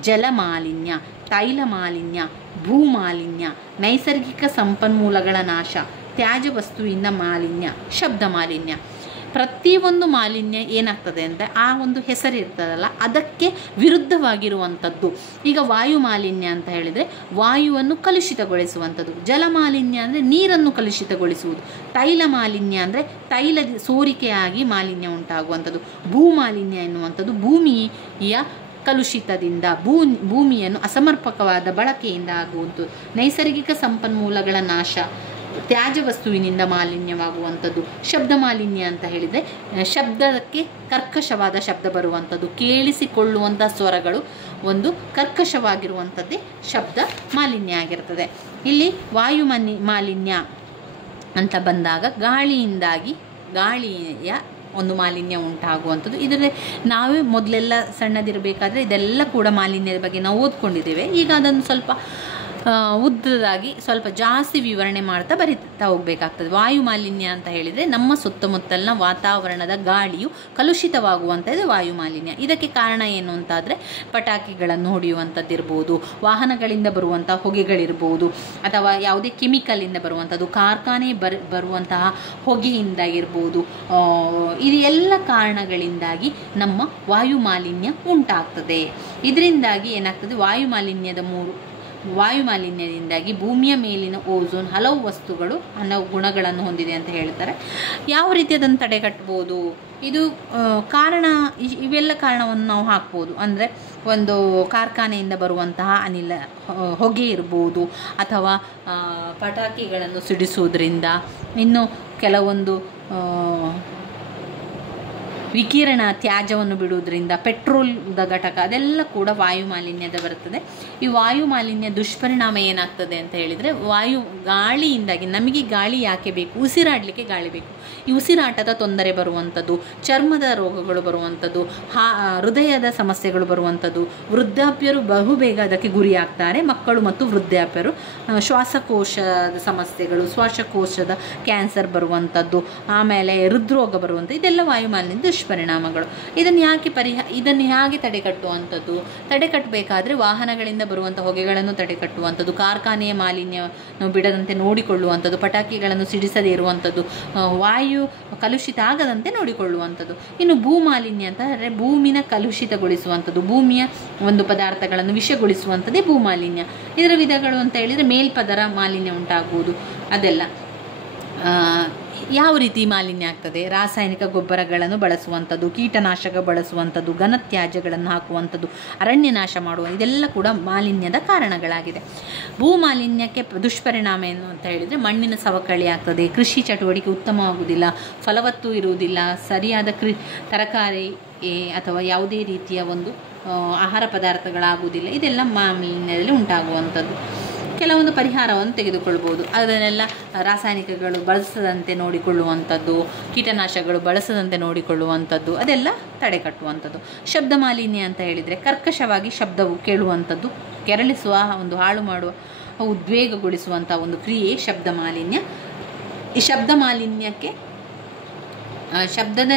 ಜಲ ಮಾಲಿನ್ಯ, ತೈಲ ಮಾಲಿನ್ಯ, ಭೂಮಾಲಿನ್ಯ, ನೈಸರ್ಗಿಕ ಸಂಪನ್ಮೂಲಗಳ ನಾಶ, ತ್ಯಾಜ್ಯ ವಸ್ತುವಿನ ಮಾಲಿನ್ಯ, ಶಬ್ದ ಮಾಲಿನ್ಯ. ಪ್ರತಿಯೊಂದು ಮಾಲಿನ್ಯ ಏನಾಗ್ತದೆ ಅಂದರೆ ಆ ಒಂದು ಹೆಸರಿರ್ತದಲ್ಲ, ಅದಕ್ಕೆ ವಿರುದ್ಧವಾಗಿರುವಂಥದ್ದು. ಈಗ ವಾಯು ಮಾಲಿನ್ಯ ಅಂತ ಹೇಳಿದರೆ ವಾಯುವನ್ನು ಕಲುಷಿತಗೊಳಿಸುವಂಥದ್ದು, ಜಲ ಮಾಲಿನ್ಯ ಅಂದರೆ ನೀರನ್ನು ಕಲುಷಿತಗೊಳಿಸುವುದು, ತೈಲ ಮಾಲಿನ್ಯ ಅಂದರೆ ತೈಲ ಸೋರಿಕೆಯಾಗಿ ಮಾಲಿನ್ಯ ಉಂಟಾಗುವಂಥದ್ದು, ಭೂಮಾಲಿನ್ಯ ಎನ್ನುವಂಥದ್ದು ಭೂಮಿಯ ಕಲುಷಿತದಿಂದ, ಭೂಮಿಯನ್ನು ಅಸಮರ್ಪಕವಾದ ಬಳಕೆಯಿಂದ ಆಗುವಂಥದ್ದು, ನೈಸರ್ಗಿಕ ಸಂಪನ್ಮೂಲಗಳ ನಾಶ, ತ್ಯಾಜ್ಯ ವಸ್ತುವಿನಿಂದ ಮಾಲಿನ್ಯವಾಗುವಂಥದ್ದು. ಶಬ್ದ ಮಾಲಿನ್ಯ ಅಂತ ಹೇಳಿದರೆ ಶಬ್ದಕ್ಕೆ ಕರ್ಕಶವಾದ ಶಬ್ದ ಬರುವಂಥದ್ದು, ಕೇಳಿಸಿಕೊಳ್ಳುವಂಥ ಸ್ವರಗಳು ಒಂದು ಕರ್ಕಶವಾಗಿರುವಂಥದ್ದೇ ಶಬ್ದ ಮಾಲಿನ್ಯ ಆಗಿರ್ತದೆ. ಇಲ್ಲಿ ವಾಯು ಮಾಲಿನ್ಯ ಅಂತ ಬಂದಾಗ ಗಾಳಿಯಿಂದಾಗಿ ಗಾಳಿಯ ಒಂದು ಮಾಲಿನ್ಯ ಉಂಟಾಗುವಂಥದ್ದು. ಇದರಲ್ಲಿ ನಾವೇ ಮೊದಲೆಲ್ಲ ಸಣ್ಣದಿರಬೇಕಾದ್ರೆ ಇದೆಲ್ಲ ಕೂಡ ಮಾಲಿನ್ಯದ ಬಗ್ಗೆ ನಾವು ಓದ್ಕೊಂಡಿದ್ದೇವೆ. ಈಗ ಅದನ್ನು ಸ್ವಲ್ಪ ಉದ್ದದಾಗಿ ಸ್ವಲ್ಪ ಜಾಸ್ತಿ ವಿವರಣೆ ಮಾಡ್ತಾ ಬರಿತಾ ಹೋಗಬೇಕಾಗ್ತದೆ. ವಾಯು ಮಾಲಿನ್ಯ ಅಂತ ಹೇಳಿದರೆ ನಮ್ಮ ಸುತ್ತಮುತ್ತಲಿನ ವಾತಾವರಣದ ಗಾಳಿಯು ಕಲುಷಿತವಾಗುವಂಥದ್ದು ವಾಯು ಮಾಲಿನ್ಯ. ಇದಕ್ಕೆ ಕಾರಣ ಏನು ಅಂತಾದರೆ ಪಟಾಕಿಗಳನ್ನು ಹೊಡೆಯುವಂಥದ್ದಿರ್ಬೋದು, ವಾಹನಗಳಿಂದ ಬರುವಂಥ ಹೊಗೆಗಳಿರ್ಬೋದು, ಅಥವಾ ಯಾವುದೇ ಕೆಮಿಕಲಿಂದ ಬರುವಂಥದ್ದು, ಕಾರ್ಖಾನೆ ಬರುವಂತಹ ಹೊಗೆಯಿಂದ ಇರ್ಬೋದು. ಇದು ಎಲ್ಲ ಕಾರಣಗಳಿಂದಾಗಿ ನಮ್ಮ ವಾಯು ಮಾಲಿನ್ಯ ಉಂಟಾಗ್ತದೆ. ಇದರಿಂದಾಗಿ ಏನಾಗ್ತದೆ, ವಾಯು ಮಾಲಿನ್ಯದಿಂದಾಗಿ ಭೂಮಿಯ ಮೇಲಿನ ಓಝೋನ್ ಹಲವು ವಸ್ತುಗಳು ಹಲವು ಗುಣಗಳನ್ನು ಹೊಂದಿದೆ ಅಂತ ಹೇಳ್ತಾರೆ. ಯಾವ ರೀತಿ ಅದನ್ನು ತಡೆಗಟ್ಟಬಹುದು? ಇದು ಕಾರಣ, ಇವೆಲ್ಲ ಕಾರಣವನ್ನು ನಾವು ಹಾಕ್ಬೋದು. ಅಂದರೆ ಒಂದು ಕಾರ್ಖಾನೆಯಿಂದ ಬರುವಂತಹ ಅನಿಲ ಹೊಗೆ ಇರ್ಬೋದು, ಅಥವಾ ಪಟಾಕಿಗಳನ್ನು ಸಿಡಿಸುವುದರಿಂದ, ಇನ್ನು ಕೆಲವೊಂದು ವಿಕಿರಣ ತ್ಯಾಜ್ಯವನ್ನು ಬಿಡುವುದರಿಂದ, ಪೆಟ್ರೋಲ್ದ ಘಟಕ, ಅದೆಲ್ಲ ಕೂಡ ವಾಯು ಮಾಲಿನ್ಯದ ಬರ್ತದೆ. ಈ ವಾಯು ಮಾಲಿನ್ಯ ದುಷ್ಪರಿಣಾಮ ಏನಾಗ್ತದೆ ಅಂತ ಹೇಳಿದರೆ, ಗಾಳಿಯಿಂದಾಗಿ ನಮಗೆ ಗಾಳಿ ಯಾಕೆ ಬೇಕು? ಉಸಿರಾಡಲಿಕ್ಕೆ ಗಾಳಿ ಬೇಕು. ಈ ಉಸಿರಾಟದ ತೊಂದರೆ ಬರುವಂಥದ್ದು, ಚರ್ಮದ ರೋಗಗಳು ಬರುವಂಥದ್ದು, ಹೃದಯದ ಸಮಸ್ಯೆಗಳು ಬರುವಂಥದ್ದು, ವೃದ್ಧಾಪ್ಯರು ಬಹುಬೇಗ ಅದಕ್ಕೆ ಗುರಿಯಾಗ್ತಾರೆ. ಮಕ್ಕಳು ಮತ್ತು ವೃದ್ಧಾಪ್ಯರು ಶ್ವಾಸಕೋಶದ ಸಮಸ್ಯೆಗಳು, ಶ್ವಾಸಕೋಶದ ಕ್ಯಾನ್ಸರ್ ಬರುವಂಥದ್ದು, ಆಮೇಲೆ ಹೃದ್ರೋಗ ಬರುವಂಥದ್ದು, ಇದೆಲ್ಲ ವಾಯು ಮಾಲಿನ್ಯದ ದುಷ್ಪರಿಣಾಮಗಳು. ಇದನ್ನು ಹೇಗೆ ತಡೆಗಟ್ಟುವಂಥದ್ದು? ತಡೆಗಟ್ಟಬೇಕಾದ್ರೆ ವಾಹನಗಳಿಂದ ಬರುವಂಥ ಹೊಗೆಗಳನ್ನು ತಡೆಗಟ್ಟುವಂಥದ್ದು, ಕಾರ್ಖಾನೆಯ ಮಾಲಿನ್ಯವನ್ನು ಬಿಡದಂತೆ ನೋಡಿಕೊಳ್ಳುವಂಥದ್ದು, ಪಟಾಕಿಗಳನ್ನು ಸಿಡಿಸದೇ ಇರುವಂಥದ್ದು, ವಾಯು ವಾಯು ಕಲುಷಿತ ಆಗದಂತೆ ನೋಡಿಕೊಳ್ಳುವಂಥದ್ದು. ಇನ್ನು ಭೂಮಾಲಿನ್ಯ ಅಂತ ಅಂದರೆ ಭೂಮಿನ ಕಲುಷಿತಗೊಳಿಸುವಂಥದ್ದು, ಭೂಮಿಯ ಒಂದು ಪದಾರ್ಥಗಳನ್ನು ವಿಷಗೊಳಿಸುವಂಥದ್ದೇ ಭೂಮಾಲಿನ್ಯ. ಇದರ ವಿಧಗಳು ಅಂತ ಹೇಳಿದರೆ ಮೇಲ್ಪದರ ಮಾಲಿನ್ಯ ಉಂಟಾಗುವುದು, ಅದೆಲ್ಲ ಯಾವ ರೀತಿ ಮಾಲಿನ್ಯ ಆಗ್ತದೆ? ರಾಸಾಯನಿಕ ಗೊಬ್ಬರಗಳನ್ನು ಬಳಸುವಂಥದ್ದು, ಕೀಟನಾಶಕ ಬಳಸುವಂಥದ್ದು, ಘನತ್ಯಾಜ್ಯಗಳನ್ನು ಹಾಕುವಂಥದ್ದು, ಅರಣ್ಯ ನಾಶ ಮಾಡುವ, ಇದೆಲ್ಲ ಕೂಡ ಮಾಲಿನ್ಯದ ಕಾರಣಗಳಾಗಿದೆ. ಭೂ ಮಾಲಿನ್ಯಕ್ಕೆ ದುಷ್ಪರಿಣಾಮ ಏನು ಅಂತ ಹೇಳಿದರೆ ಮಣ್ಣಿನ ಸವಕಳಿ ಆಗ್ತದೆ, ಕೃಷಿ ಚಟುವಟಿಕೆ ಉತ್ತಮವಾಗುವುದಿಲ್ಲ, ಫಲವತ್ತು ಇರುವುದಿಲ್ಲ, ಸರಿಯಾದ ತರಕಾರಿ ಅಥವಾ ಯಾವುದೇ ರೀತಿಯ ಒಂದು ಆಹಾರ ಪದಾರ್ಥಗಳಾಗುವುದಿಲ್ಲ. ಇದೆಲ್ಲ ಮಾಲಿನ್ಯದಲ್ಲಿ ಉಂಟಾಗುವಂಥದ್ದು. ಕೆಲವೊಂದು ಪರಿಹಾರವನ್ನು ತೆಗೆದುಕೊಳ್ಬೋದು. ಅದನ್ನೆಲ್ಲ ರಾಸಾಯನಿಕಗಳು ಬಳಸದಂತೆ ನೋಡಿಕೊಳ್ಳುವಂಥದ್ದು, ಕೀಟನಾಶಕಗಳು ಬಳಸದಂತೆ ನೋಡಿಕೊಳ್ಳುವಂಥದ್ದು, ಅದೆಲ್ಲ ತಡೆಗಟ್ಟುವಂಥದ್ದು. ಶಬ್ದ ಮಾಲಿನ್ಯ ಅಂತ ಹೇಳಿದರೆ ಕರ್ಕಶವಾಗಿ ಶಬ್ದವು ಕೇಳುವಂಥದ್ದು, ಕೆರಳಿಸುವ ಒಂದು ಹಾಳು ಮಾಡುವ ಉದ್ವೇಗಗೊಳಿಸುವಂಥ ಒಂದು ಕ್ರಿಯೆ ಶಬ್ದ ಮಾಲಿನ್ಯ. ಈ ಶಬ್ದದ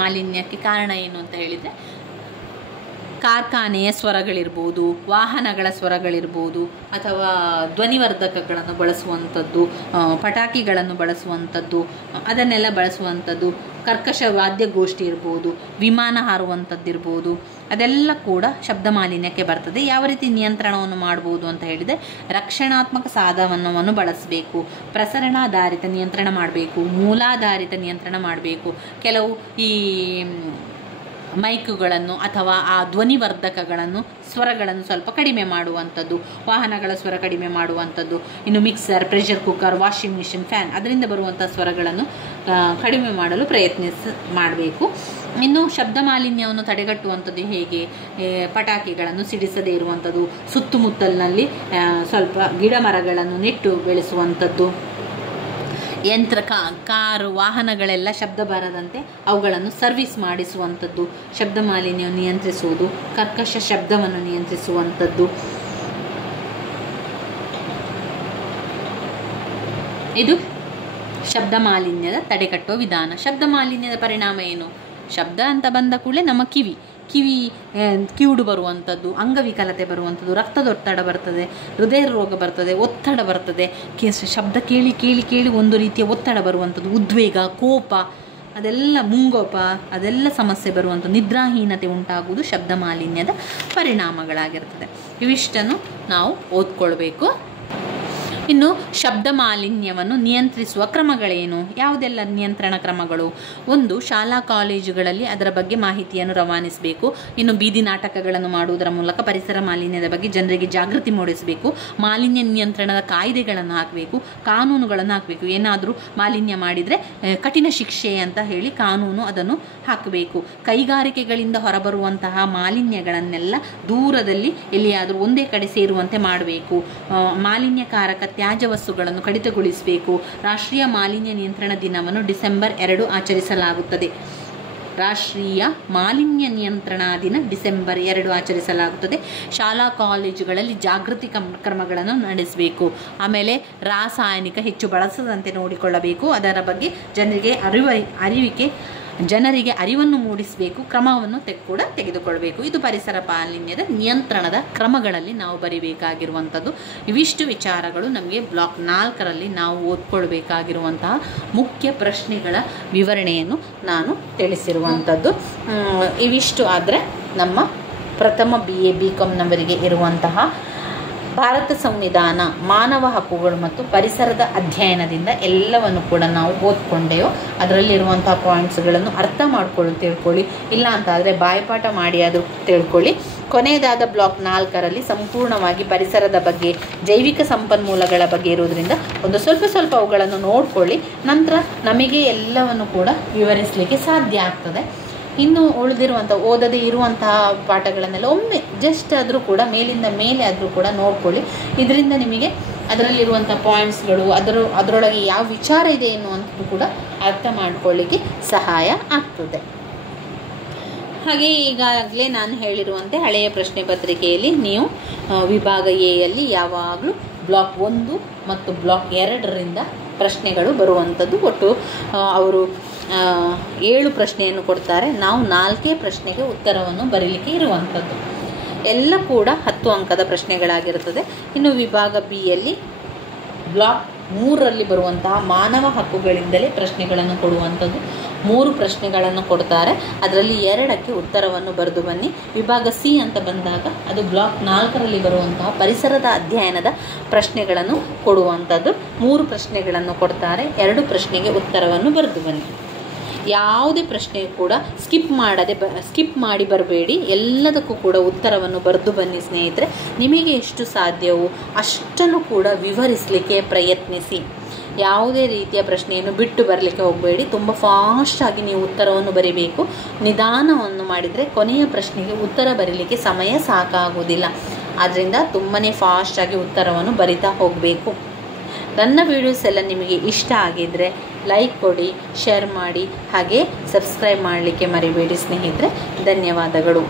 ಮಾಲಿನ್ಯಕ್ಕೆ ಕಾರಣ ಏನು ಅಂತ ಹೇಳಿದರೆ ಕಾರ್ಖಾನೆಯ ಸ್ವರಗಳಿರ್ಬೋದು, ವಾಹನಗಳ ಸ್ವರಗಳಿರ್ಬೋದು, ಅಥವಾ ಧ್ವನಿವರ್ಧಕಗಳನ್ನು ಬಳಸುವಂಥದ್ದು, ಪಟಾಕಿಗಳನ್ನು ಬಳಸುವಂಥದ್ದು, ಅದನ್ನೆಲ್ಲ ಬಳಸುವಂಥದ್ದು, ಕರ್ಕಶ ವಾದ್ಯಗೋಷ್ಠಿ ಇರ್ಬೋದು, ವಿಮಾನ ಹಾರುವಂಥದ್ದಿರ್ಬೋದು, ಅದೆಲ್ಲ ಕೂಡ ಶಬ್ದ ಮಾಲಿನ್ಯಕ್ಕೆ ಬರ್ತದೆ. ಯಾವ ರೀತಿ ನಿಯಂತ್ರಣವನ್ನು ಮಾಡ್ಬೋದು ಅಂತ ಹೇಳಿದರೆ ರಕ್ಷಣಾತ್ಮಕ ಸಾಧನವನ್ನು ಬಳಸಬೇಕು, ಪ್ರಸರಣಾಧಾರಿತ ನಿಯಂತ್ರಣ ಮಾಡಬೇಕು, ಮೂಲಾಧಾರಿತ ನಿಯಂತ್ರಣ ಮಾಡಬೇಕು. ಕೆಲವು ಈ ಮೈಕುಗಳನ್ನು ಅಥವಾ ಆ ಧ್ವನಿವರ್ಧಕಗಳನ್ನು ಸ್ವರಗಳನ್ನು ಸ್ವಲ್ಪ ಕಡಿಮೆ ಮಾಡುವಂಥದ್ದು, ವಾಹನಗಳ ಸ್ವರ ಕಡಿಮೆ ಮಾಡುವಂಥದ್ದು, ಇನ್ನು mixer, pressure cooker, washing machine, fan ಅದರಿಂದ ಬರುವಂಥ ಸ್ವರಗಳನ್ನು ಕಡಿಮೆ ಮಾಡಲು ಮಾಡಬೇಕು. ಇನ್ನು ಶಬ್ದ ಮಾಲಿನ್ಯವನ್ನು ತಡೆಗಟ್ಟುವಂಥದ್ದು ಹೇಗೆ? ಪಟಾಕಿಗಳನ್ನು ಸಿಡಿಸದೇ ಇರುವಂಥದ್ದು, ಸುತ್ತಮುತ್ತಲಿನಲ್ಲಿ ಸ್ವಲ್ಪ ಗಿಡ ಮರಗಳನ್ನು ನೆಟ್ಟು ಬೆಳೆಸುವಂಥದ್ದು, ಕಾರು ವಾಹನಗಳೆಲ್ಲ ಶಬ್ದ ಬಾರದಂತೆ ಅವುಗಳನ್ನು ಸರ್ವಿಸ್ ಮಾಡಿಸುವಂಥದ್ದು, ಶಬ್ದ ಮಾಲಿನ್ಯವನ್ನು ನಿಯಂತ್ರಿಸುವುದು, ಕರ್ಕಶ ಶಬ್ದವನ್ನು ನಿಯಂತ್ರಿಸುವಂಥದ್ದು. ಇದು ಶಬ್ದ ಮಾಲಿನ್ಯದ ತಡೆಗಟ್ಟುವ ವಿಧಾನ. ಶಬ್ದ ಮಾಲಿನ್ಯದ ಪರಿಣಾಮ ಏನು? ಶಬ್ದ ಅಂತ ಬಂದ ಕೂಡಲೇ ನಮ್ಮ ಕಿವುಡು ಬರುವಂಥದ್ದು, ಅಂಗವಿಕಲತೆ ಬರುವಂಥದ್ದು, ರಕ್ತದೊತ್ತಡ ಬರ್ತದೆ, ಹೃದಯ ರೋಗ ಬರ್ತದೆ, ಒತ್ತಡ ಬರ್ತದೆ, ಶಬ್ದ ಕೇಳಿ ಕೇಳಿ ಕೇಳಿ ಒಂದು ರೀತಿಯ ಒತ್ತಡ ಬರುವಂಥದ್ದು, ಉದ್ವೇಗ, ಕೋಪ, ಅದೆಲ್ಲ ಮುಂಗೋಪ, ಅದೆಲ್ಲ ಸಮಸ್ಯೆ ಬರುವಂಥ ನಿದ್ರಾಹೀನತೆ ಉಂಟಾಗುವುದು ಶಬ್ದ ಮಾಲಿನ್ಯದ ಪರಿಣಾಮಗಳಾಗಿರ್ತದೆ. ಇವಿಷ್ಟನ್ನು ನಾವು ಓದ್ಕೊಳ್ಬೇಕು. ಇನ್ನು ಶಬ್ದ ಮಾಲಿನ್ಯವನ್ನು ನಿಯಂತ್ರಿಸುವ ಕ್ರಮಗಳೇನು? ಯಾವುದೆಲ್ಲ ನಿಯಂತ್ರಣ ಕ್ರಮಗಳು? ಒಂದು, ಶಾಲಾ ಕಾಲೇಜುಗಳಲ್ಲಿ ಅದರ ಬಗ್ಗೆ ಮಾಹಿತಿಯನ್ನು ರವಾನಿಸಬೇಕು. ಇನ್ನು ಬೀದಿ ನಾಟಕಗಳನ್ನು ಮಾಡುವುದರ ಮೂಲಕ ಪರಿಸರ ಮಾಲಿನ್ಯದ ಬಗ್ಗೆ ಜನರಿಗೆ ಜಾಗೃತಿ ಮೂಡಿಸಬೇಕು. ಮಾಲಿನ್ಯ ನಿಯಂತ್ರಣದ ಕಾಯ್ದೆಗಳನ್ನು ಹಾಕಬೇಕು, ಕಾನೂನುಗಳನ್ನು ಹಾಕಬೇಕು. ಏನಾದರೂ ಮಾಲಿನ್ಯ ಮಾಡಿದರೆ ಕಠಿಣ ಶಿಕ್ಷೆ ಅಂತ ಹೇಳಿ ಕಾನೂನು ಅದನ್ನು ಹಾಕಬೇಕು. ಕೈಗಾರಿಕೆಗಳಿಂದ ಹೊರಬರುವಂತಹ ಮಾಲಿನ್ಯಗಳನ್ನೆಲ್ಲ ದೂರದಲ್ಲಿ ಎಲ್ಲಿಯಾದರೂ ಒಂದೇ ಕಡೆ ಸೇರುವಂತೆ ಮಾಡಬೇಕು. ಮಾಲಿನ್ಯಕಾರಕ ತ್ಯಾಜ್ಯ ವಸ್ತುಗಳನ್ನು ಕಡಿತಗೊಳಿಸಬೇಕು. ರಾಷ್ಟ್ರೀಯ ಮಾಲಿನ್ಯ ನಿಯಂತ್ರಣ ದಿನವನ್ನು ಡಿಸೆಂಬರ್ 2 ಆಚರಿಸಲಾಗುತ್ತದೆ. ರಾಷ್ಟ್ರೀಯ ಮಾಲಿನ್ಯ ನಿಯಂತ್ರಣಾ ದಿನ ಡಿಸೆಂಬರ್ 2 ಆಚರಿಸಲಾಗುತ್ತದೆ. ಶಾಲಾ ಕಾಲೇಜುಗಳಲ್ಲಿ ಜಾಗೃತಿ ಕ್ರಮಗಳನ್ನು ನಡೆಸಬೇಕು. ಆಮೇಲೆ ರಾಸಾಯನಿಕ ಹೆಚ್ಚು ಬಳಸದಂತೆ ನೋಡಿಕೊಳ್ಳಬೇಕು. ಅದರ ಬಗ್ಗೆ ಜನರಿಗೆ ಅರಿವನ್ನು ಮೂಡಿಸಬೇಕು. ಕ್ರಮವನ್ನು ಕೂಡ ತೆಗೆದುಕೊಳ್ಬೇಕು. ಇದು ಪರಿಸರ ಮಾಲಿನ್ಯದ ನಿಯಂತ್ರಣದ ಕ್ರಮಗಳಲ್ಲಿ ನಾವು ಬರಿಬೇಕಾಗಿರುವಂಥದ್ದು. ಇವಿಷ್ಟು ವಿಚಾರಗಳು ನಮಗೆ ಬ್ಲಾಕ್ 4ರಲ್ಲಿ ನಾವು ಓದ್ಕೊಳ್ಬೇಕಾಗಿರುವಂತಹ ಮುಖ್ಯ ಪ್ರಶ್ನೆಗಳ ವಿವರಣೆಯನ್ನು ನಾನು ತಿಳಿಸಿರುವಂಥದ್ದು. ಇವಿಷ್ಟು ಆದರೆ ನಮ್ಮ ಪ್ರಥಮ BA BComನವರಿಗೆ ಇರುವಂತಹ ಭಾರತ ಸಂವಿಧಾನ, ಮಾನವ ಹಕ್ಕುಗಳು ಮತ್ತು ಪರಿಸರದ ಅಧ್ಯಯನದಿಂದ ಎಲ್ಲವನ್ನು ಕೂಡ ನಾವು ಓದ್ಕೊಂಡೆವು. ಅದರಲ್ಲಿರುವಂಥ ಪಾಯಿಂಟ್ಸ್ಗಳನ್ನು ಅರ್ಥ ತಿಳ್ಕೊಳ್ಳಿ. ಇಲ್ಲ ಅಂತಾದರೆ ಬಾಯ್ಪಾಠ ಮಾಡಿ ಅದು ತಿಳ್ಕೊಳ್ಳಿ. ಕೊನೆಯದಾದ ಬ್ಲಾಕ್ 4ರಲ್ಲಿ ಸಂಪೂರ್ಣವಾಗಿ ಪರಿಸರದ ಬಗ್ಗೆ, ಜೈವಿಕ ಸಂಪನ್ಮೂಲಗಳ ಬಗ್ಗೆ ಇರೋದ್ರಿಂದ ಒಂದು ಸ್ವಲ್ಪ ಅವುಗಳನ್ನು ನೋಡ್ಕೊಳ್ಳಿ. ನಂತರ ನಮಗೆ ಎಲ್ಲವನ್ನು ಕೂಡ ವಿವರಿಸಲಿಕ್ಕೆ ಸಾಧ್ಯ ಆಗ್ತದೆ. ಇನ್ನು ಓದದೇ ಇರುವಂತಹ ಪಾಠಗಳನ್ನೆಲ್ಲ ಒಮ್ಮೆ ಜಸ್ಟ್ ಆದರೂ ಕೂಡ ಮೇಲಿಂದ ಮೇಲೆ ಆದರೂ ಕೂಡ ನೋಡ್ಕೊಳ್ಳಿ. ಇದರಿಂದ ನಿಮಗೆ ಅದರಲ್ಲಿರುವಂಥ ಪಾಯಿಂಟ್ಸ್ಗಳು, ಅದರೊಳಗೆ ಯಾವ ವಿಚಾರ ಇದೆ ಎನ್ನುವಂಥದ್ದು ಕೂಡ ಅರ್ಥ ಮಾಡ್ಕೊಳ್ಳಿಕ್ಕೆ ಸಹಾಯ ಆಗ್ತದೆ. ಹಾಗೆ ಈಗಾಗಲೇ ನಾನು ಹೇಳಿರುವಂತೆ ಹಳೆಯ ಪ್ರಶ್ನೆ ಪತ್ರಿಕೆಯಲ್ಲಿ ನೀವು ವಿಭಾಗ ಎಯಲ್ಲಿ ಯಾವಾಗಲೂ ಬ್ಲಾಕ್ 1 ಮತ್ತು ಬ್ಲಾಕ್ 2ರಿಂದ ಪ್ರಶ್ನೆಗಳು ಬರುವಂಥದ್ದು. ಒಟ್ಟು ಅವರು 7 ಪ್ರಶ್ನೆಯನ್ನು ಕೊಡ್ತಾರೆ. ನಾವು 4 ಪ್ರಶ್ನೆಗೆ ಉತ್ತರವನ್ನು ಬರೀಲಿಕ್ಕೆ ಇರುವಂಥದ್ದು. ಎಲ್ಲ ಕೂಡ 10 ಅಂಕದ ಪ್ರಶ್ನೆಗಳಾಗಿರುತ್ತದೆ. ಇನ್ನು ವಿಭಾಗ B ಯಲ್ಲಿ ಬ್ಲಾಕ್ 3ರಲ್ಲಿ ಬರುವಂತಹ ಮಾನವ ಹಕ್ಕುಗಳಿಂದಲೇ ಪ್ರಶ್ನೆಗಳನ್ನು ಕೊಡುವಂಥದ್ದು. 3 ಪ್ರಶ್ನೆಗಳನ್ನು ಕೊಡ್ತಾರೆ, ಅದರಲ್ಲಿ 2ಕ್ಕೆ ಉತ್ತರವನ್ನು ಬರೆದು ಬನ್ನಿ. ವಿಭಾಗ ಸಿ ಅಂತ ಬಂದಾಗ ಅದು ಬ್ಲಾಕ್ 4ರಲ್ಲಿ ಬರುವಂತಹ ಪರಿಸರದ ಅಧ್ಯಯನದ ಪ್ರಶ್ನೆಗಳನ್ನು ಕೊಡುವಂಥದ್ದು. 3 ಪ್ರಶ್ನೆಗಳನ್ನು ಕೊಡ್ತಾರೆ, 2 ಪ್ರಶ್ನೆಗೆ ಉತ್ತರವನ್ನು ಬರೆದು ಬನ್ನಿ. ಯಾವುದೇ ಪ್ರಶ್ನೆ ಕೂಡ ಸ್ಕಿಪ್ ಮಾಡಿ ಬರಬೇಡಿ, ಎಲ್ಲದಕ್ಕೂ ಕೂಡ ಉತ್ತರವನ್ನು ಬರೆದು ಬನ್ನಿ ಸ್ನೇಹಿತರೆ. ನಿಮಗೆ ಎಷ್ಟು ಸಾಧ್ಯವೋ ಅಷ್ಟನ್ನು ಕೂಡ ವಿವರಿಸಲಿಕ್ಕೆ ಪ್ರಯತ್ನಿಸಿ. ಯಾವುದೇ ರೀತಿಯ ಪ್ರಶ್ನೆಯನ್ನು ಬಿಟ್ಟು ಬರಲಿಕ್ಕೆ ಹೋಗಬೇಡಿ. ತುಂಬ ಫಾಸ್ಟಾಗಿ ನೀವು ಉತ್ತರವನ್ನು ಬರೀಬೇಕು. ನಿಧಾನವನ್ನು ಮಾಡಿದರೆ ಕೊನೆಯ ಪ್ರಶ್ನೆಗೆ ಉತ್ತರ ಬರೀಲಿಕ್ಕೆ ಸಮಯ ಸಾಕಾಗುವುದಿಲ್ಲ. ಆದ್ದರಿಂದ ತುಂಬಾ ಫಾಸ್ಟಾಗಿ ಉತ್ತರವನ್ನು ಬರಿತಾ ಹೋಗಬೇಕು. ನನ್ನ ವಿಡಿಯೋಸ್ ಎಲ್ಲ ನಿಮಗೆ ಇಷ್ಟ ಆಗಿದ್ದರೆ ಲೈಕ್ ಕೊಡಿ, ಶೇರ್ ಮಾಡಿ, ಹಾಗೆ ಸಬ್ಸ್ಕ್ರೈಬ್ ಮಾಡಲಿಕ್ಕೆ ಮರಿಬೇಡಿ ಸ್ನೇಹಿತರೆ. ಧನ್ಯವಾದಗಳು.